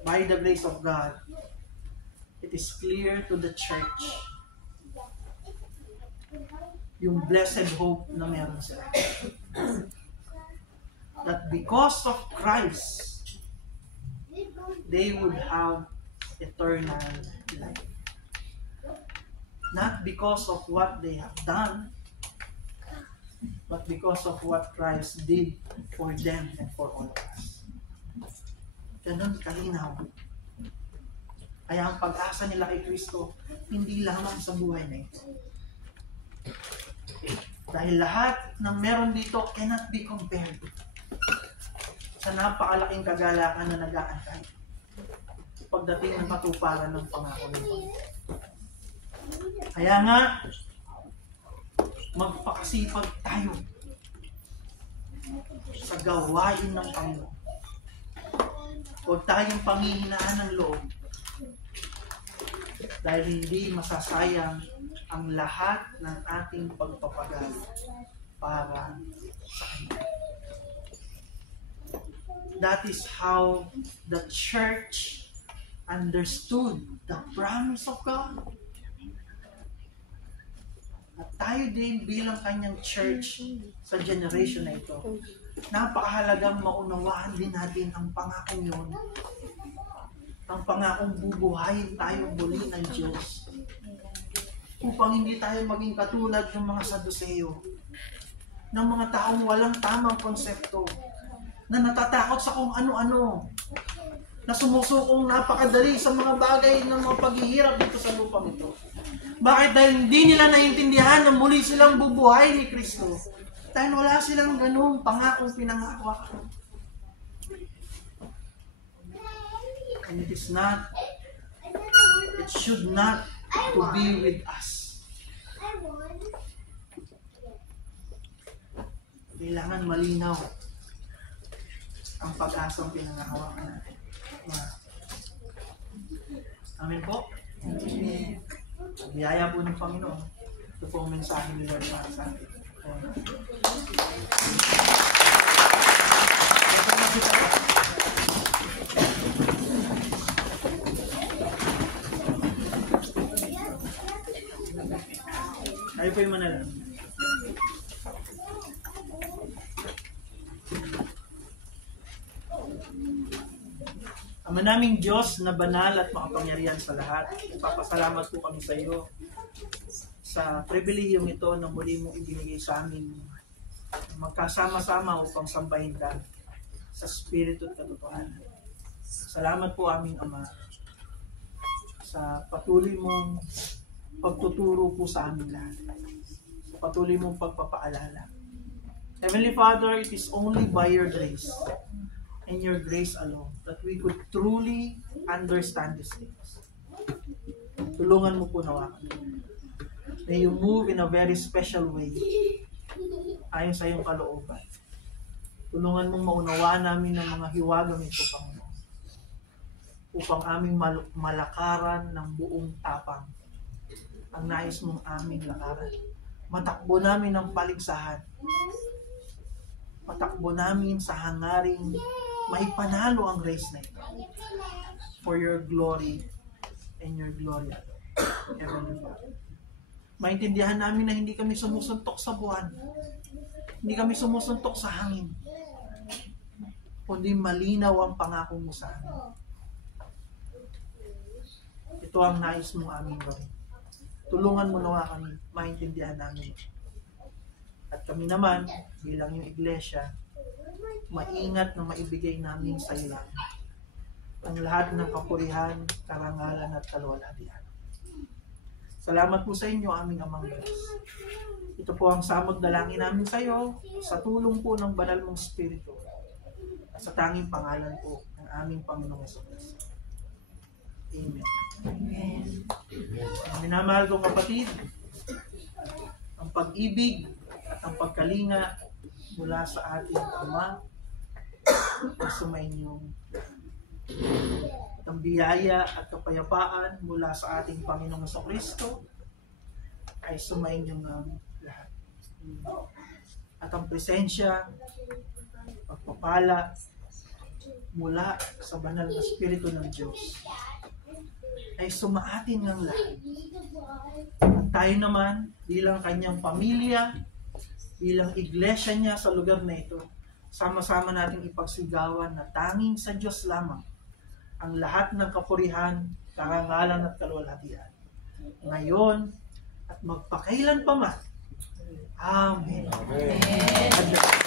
by the grace of God. It is clear to the church yung blessed hope na meron sila. That because of Christ, they would have eternal life. Not because of what they have done, but because of what Christ did for them and for all of us. Ganun kalinaw. Kaya ang pag-asa nila kay Kristo, hindi lamang sa buhay na ito. Dahil lahat ng meron dito cannot be compared sa napakalaking kagalakan na nag-aantay pagdating ng katuparan ng pangako nito. Kaya nga, magpakasipag tayo sa gawain ng Panginoon. Huwag tayong panghihinaan ng loob dahil hindi masasayang ang lahat ng ating pagpapagal para sa Kanya. That is how the church understood the promise of God. At tayo din bilang Kanyang church sa generation na ito, napakahalagang maunawaan din natin ang pangakong yun. Ang pangakong bubuhayin tayo muli ng Diyos. Upang hindi tayo maging katulad ng mga Saduseo, ng mga taong walang tamang konsepto, na natatakot sa kung ano-ano, na sumusukong napakadali sa mga bagay ng mga paghihirap dito sa lupang ito. Bakit? Dahil hindi nila naiintindihan na muli silang bubuhay ni Kristo. Dahil wala silang ganung pangakong pinangakwa. And it should not to be with us. Kailangan malinaw ang pag-asang pinangahawakan natin. Amen po? Biyaya po ng Panginoon Ito po ang mensahe ni Lord para sa atin. Tayo po yung manalangin. Ama naming Diyos na banal at makapangyarihan sa lahat, ipapasalamat po kami sa iyo sa pribilehiyong ito na muli mong ibinigay sa amin magkasama-sama upang sambahin ka sa Espiritu at katotohanan. Salamat po aming Ama sa patuloy mong pagtuturo po sa amin lahat, sa patuloy mong pagpapaalala. Heavenly Father, it is only by your grace and your grace alone that we could truly understand these things. Tulungan mo po nawa kami. May you move in a very special way ayon sa iyong kalooban. Tulungan mong maunawaan namin ang mga hiwagang ito, Panginoon, upang aming malakaran ng buong tapang ang nais mong aming lakaran. Matakbo namin ang paligsahan. Matakbo namin sa hangaring maipanalo ang race na ito for your glory and your glory, Heavenly Father. Maintindihan namin na hindi kami sumusuntok sa buwan, hindi kami sumusuntok sa hangin, kundi malinaw ang pangako mo sa amin. Ito ang nais mong aming gawin. Tulungan mo nawa kami, maintindihan namin. At kami naman, bilang yung iglesia, maingat na maibigay namin sa iyo ang lahat ng kapurihan, karangalan at kaluwalhatian. Salamat po sa inyo, aming Amang Diyos. Ito po ang samot dalangin namin sa iyo, sa tulong po ng banal mong Espiritu, at sa tanging pangalan po ng aming Panginoong Jesucristo. Amen. Amen. Ang minamahal kong kapatid, ang pag-ibig at ang pagkalinga mula sa ating Ama ay sumainyong. At ang biyaya at kapayapaan mula sa ating Panginoong Jesucristo ay sumainyong lahat. At ang presensya, pagpapala mula sa banal na Espiritu ng Diyos ay sumaatin ng lahat. At tayo naman, bilang kanyang pamilya, bilang iglesia niya sa lugar na ito, sama-sama nating ipagsigawan na tanging sa Diyos lamang ang lahat ng kapurihan, karangalan at kaluwalhatian. Ngayon at magpakailan pa man. Amen. Amen.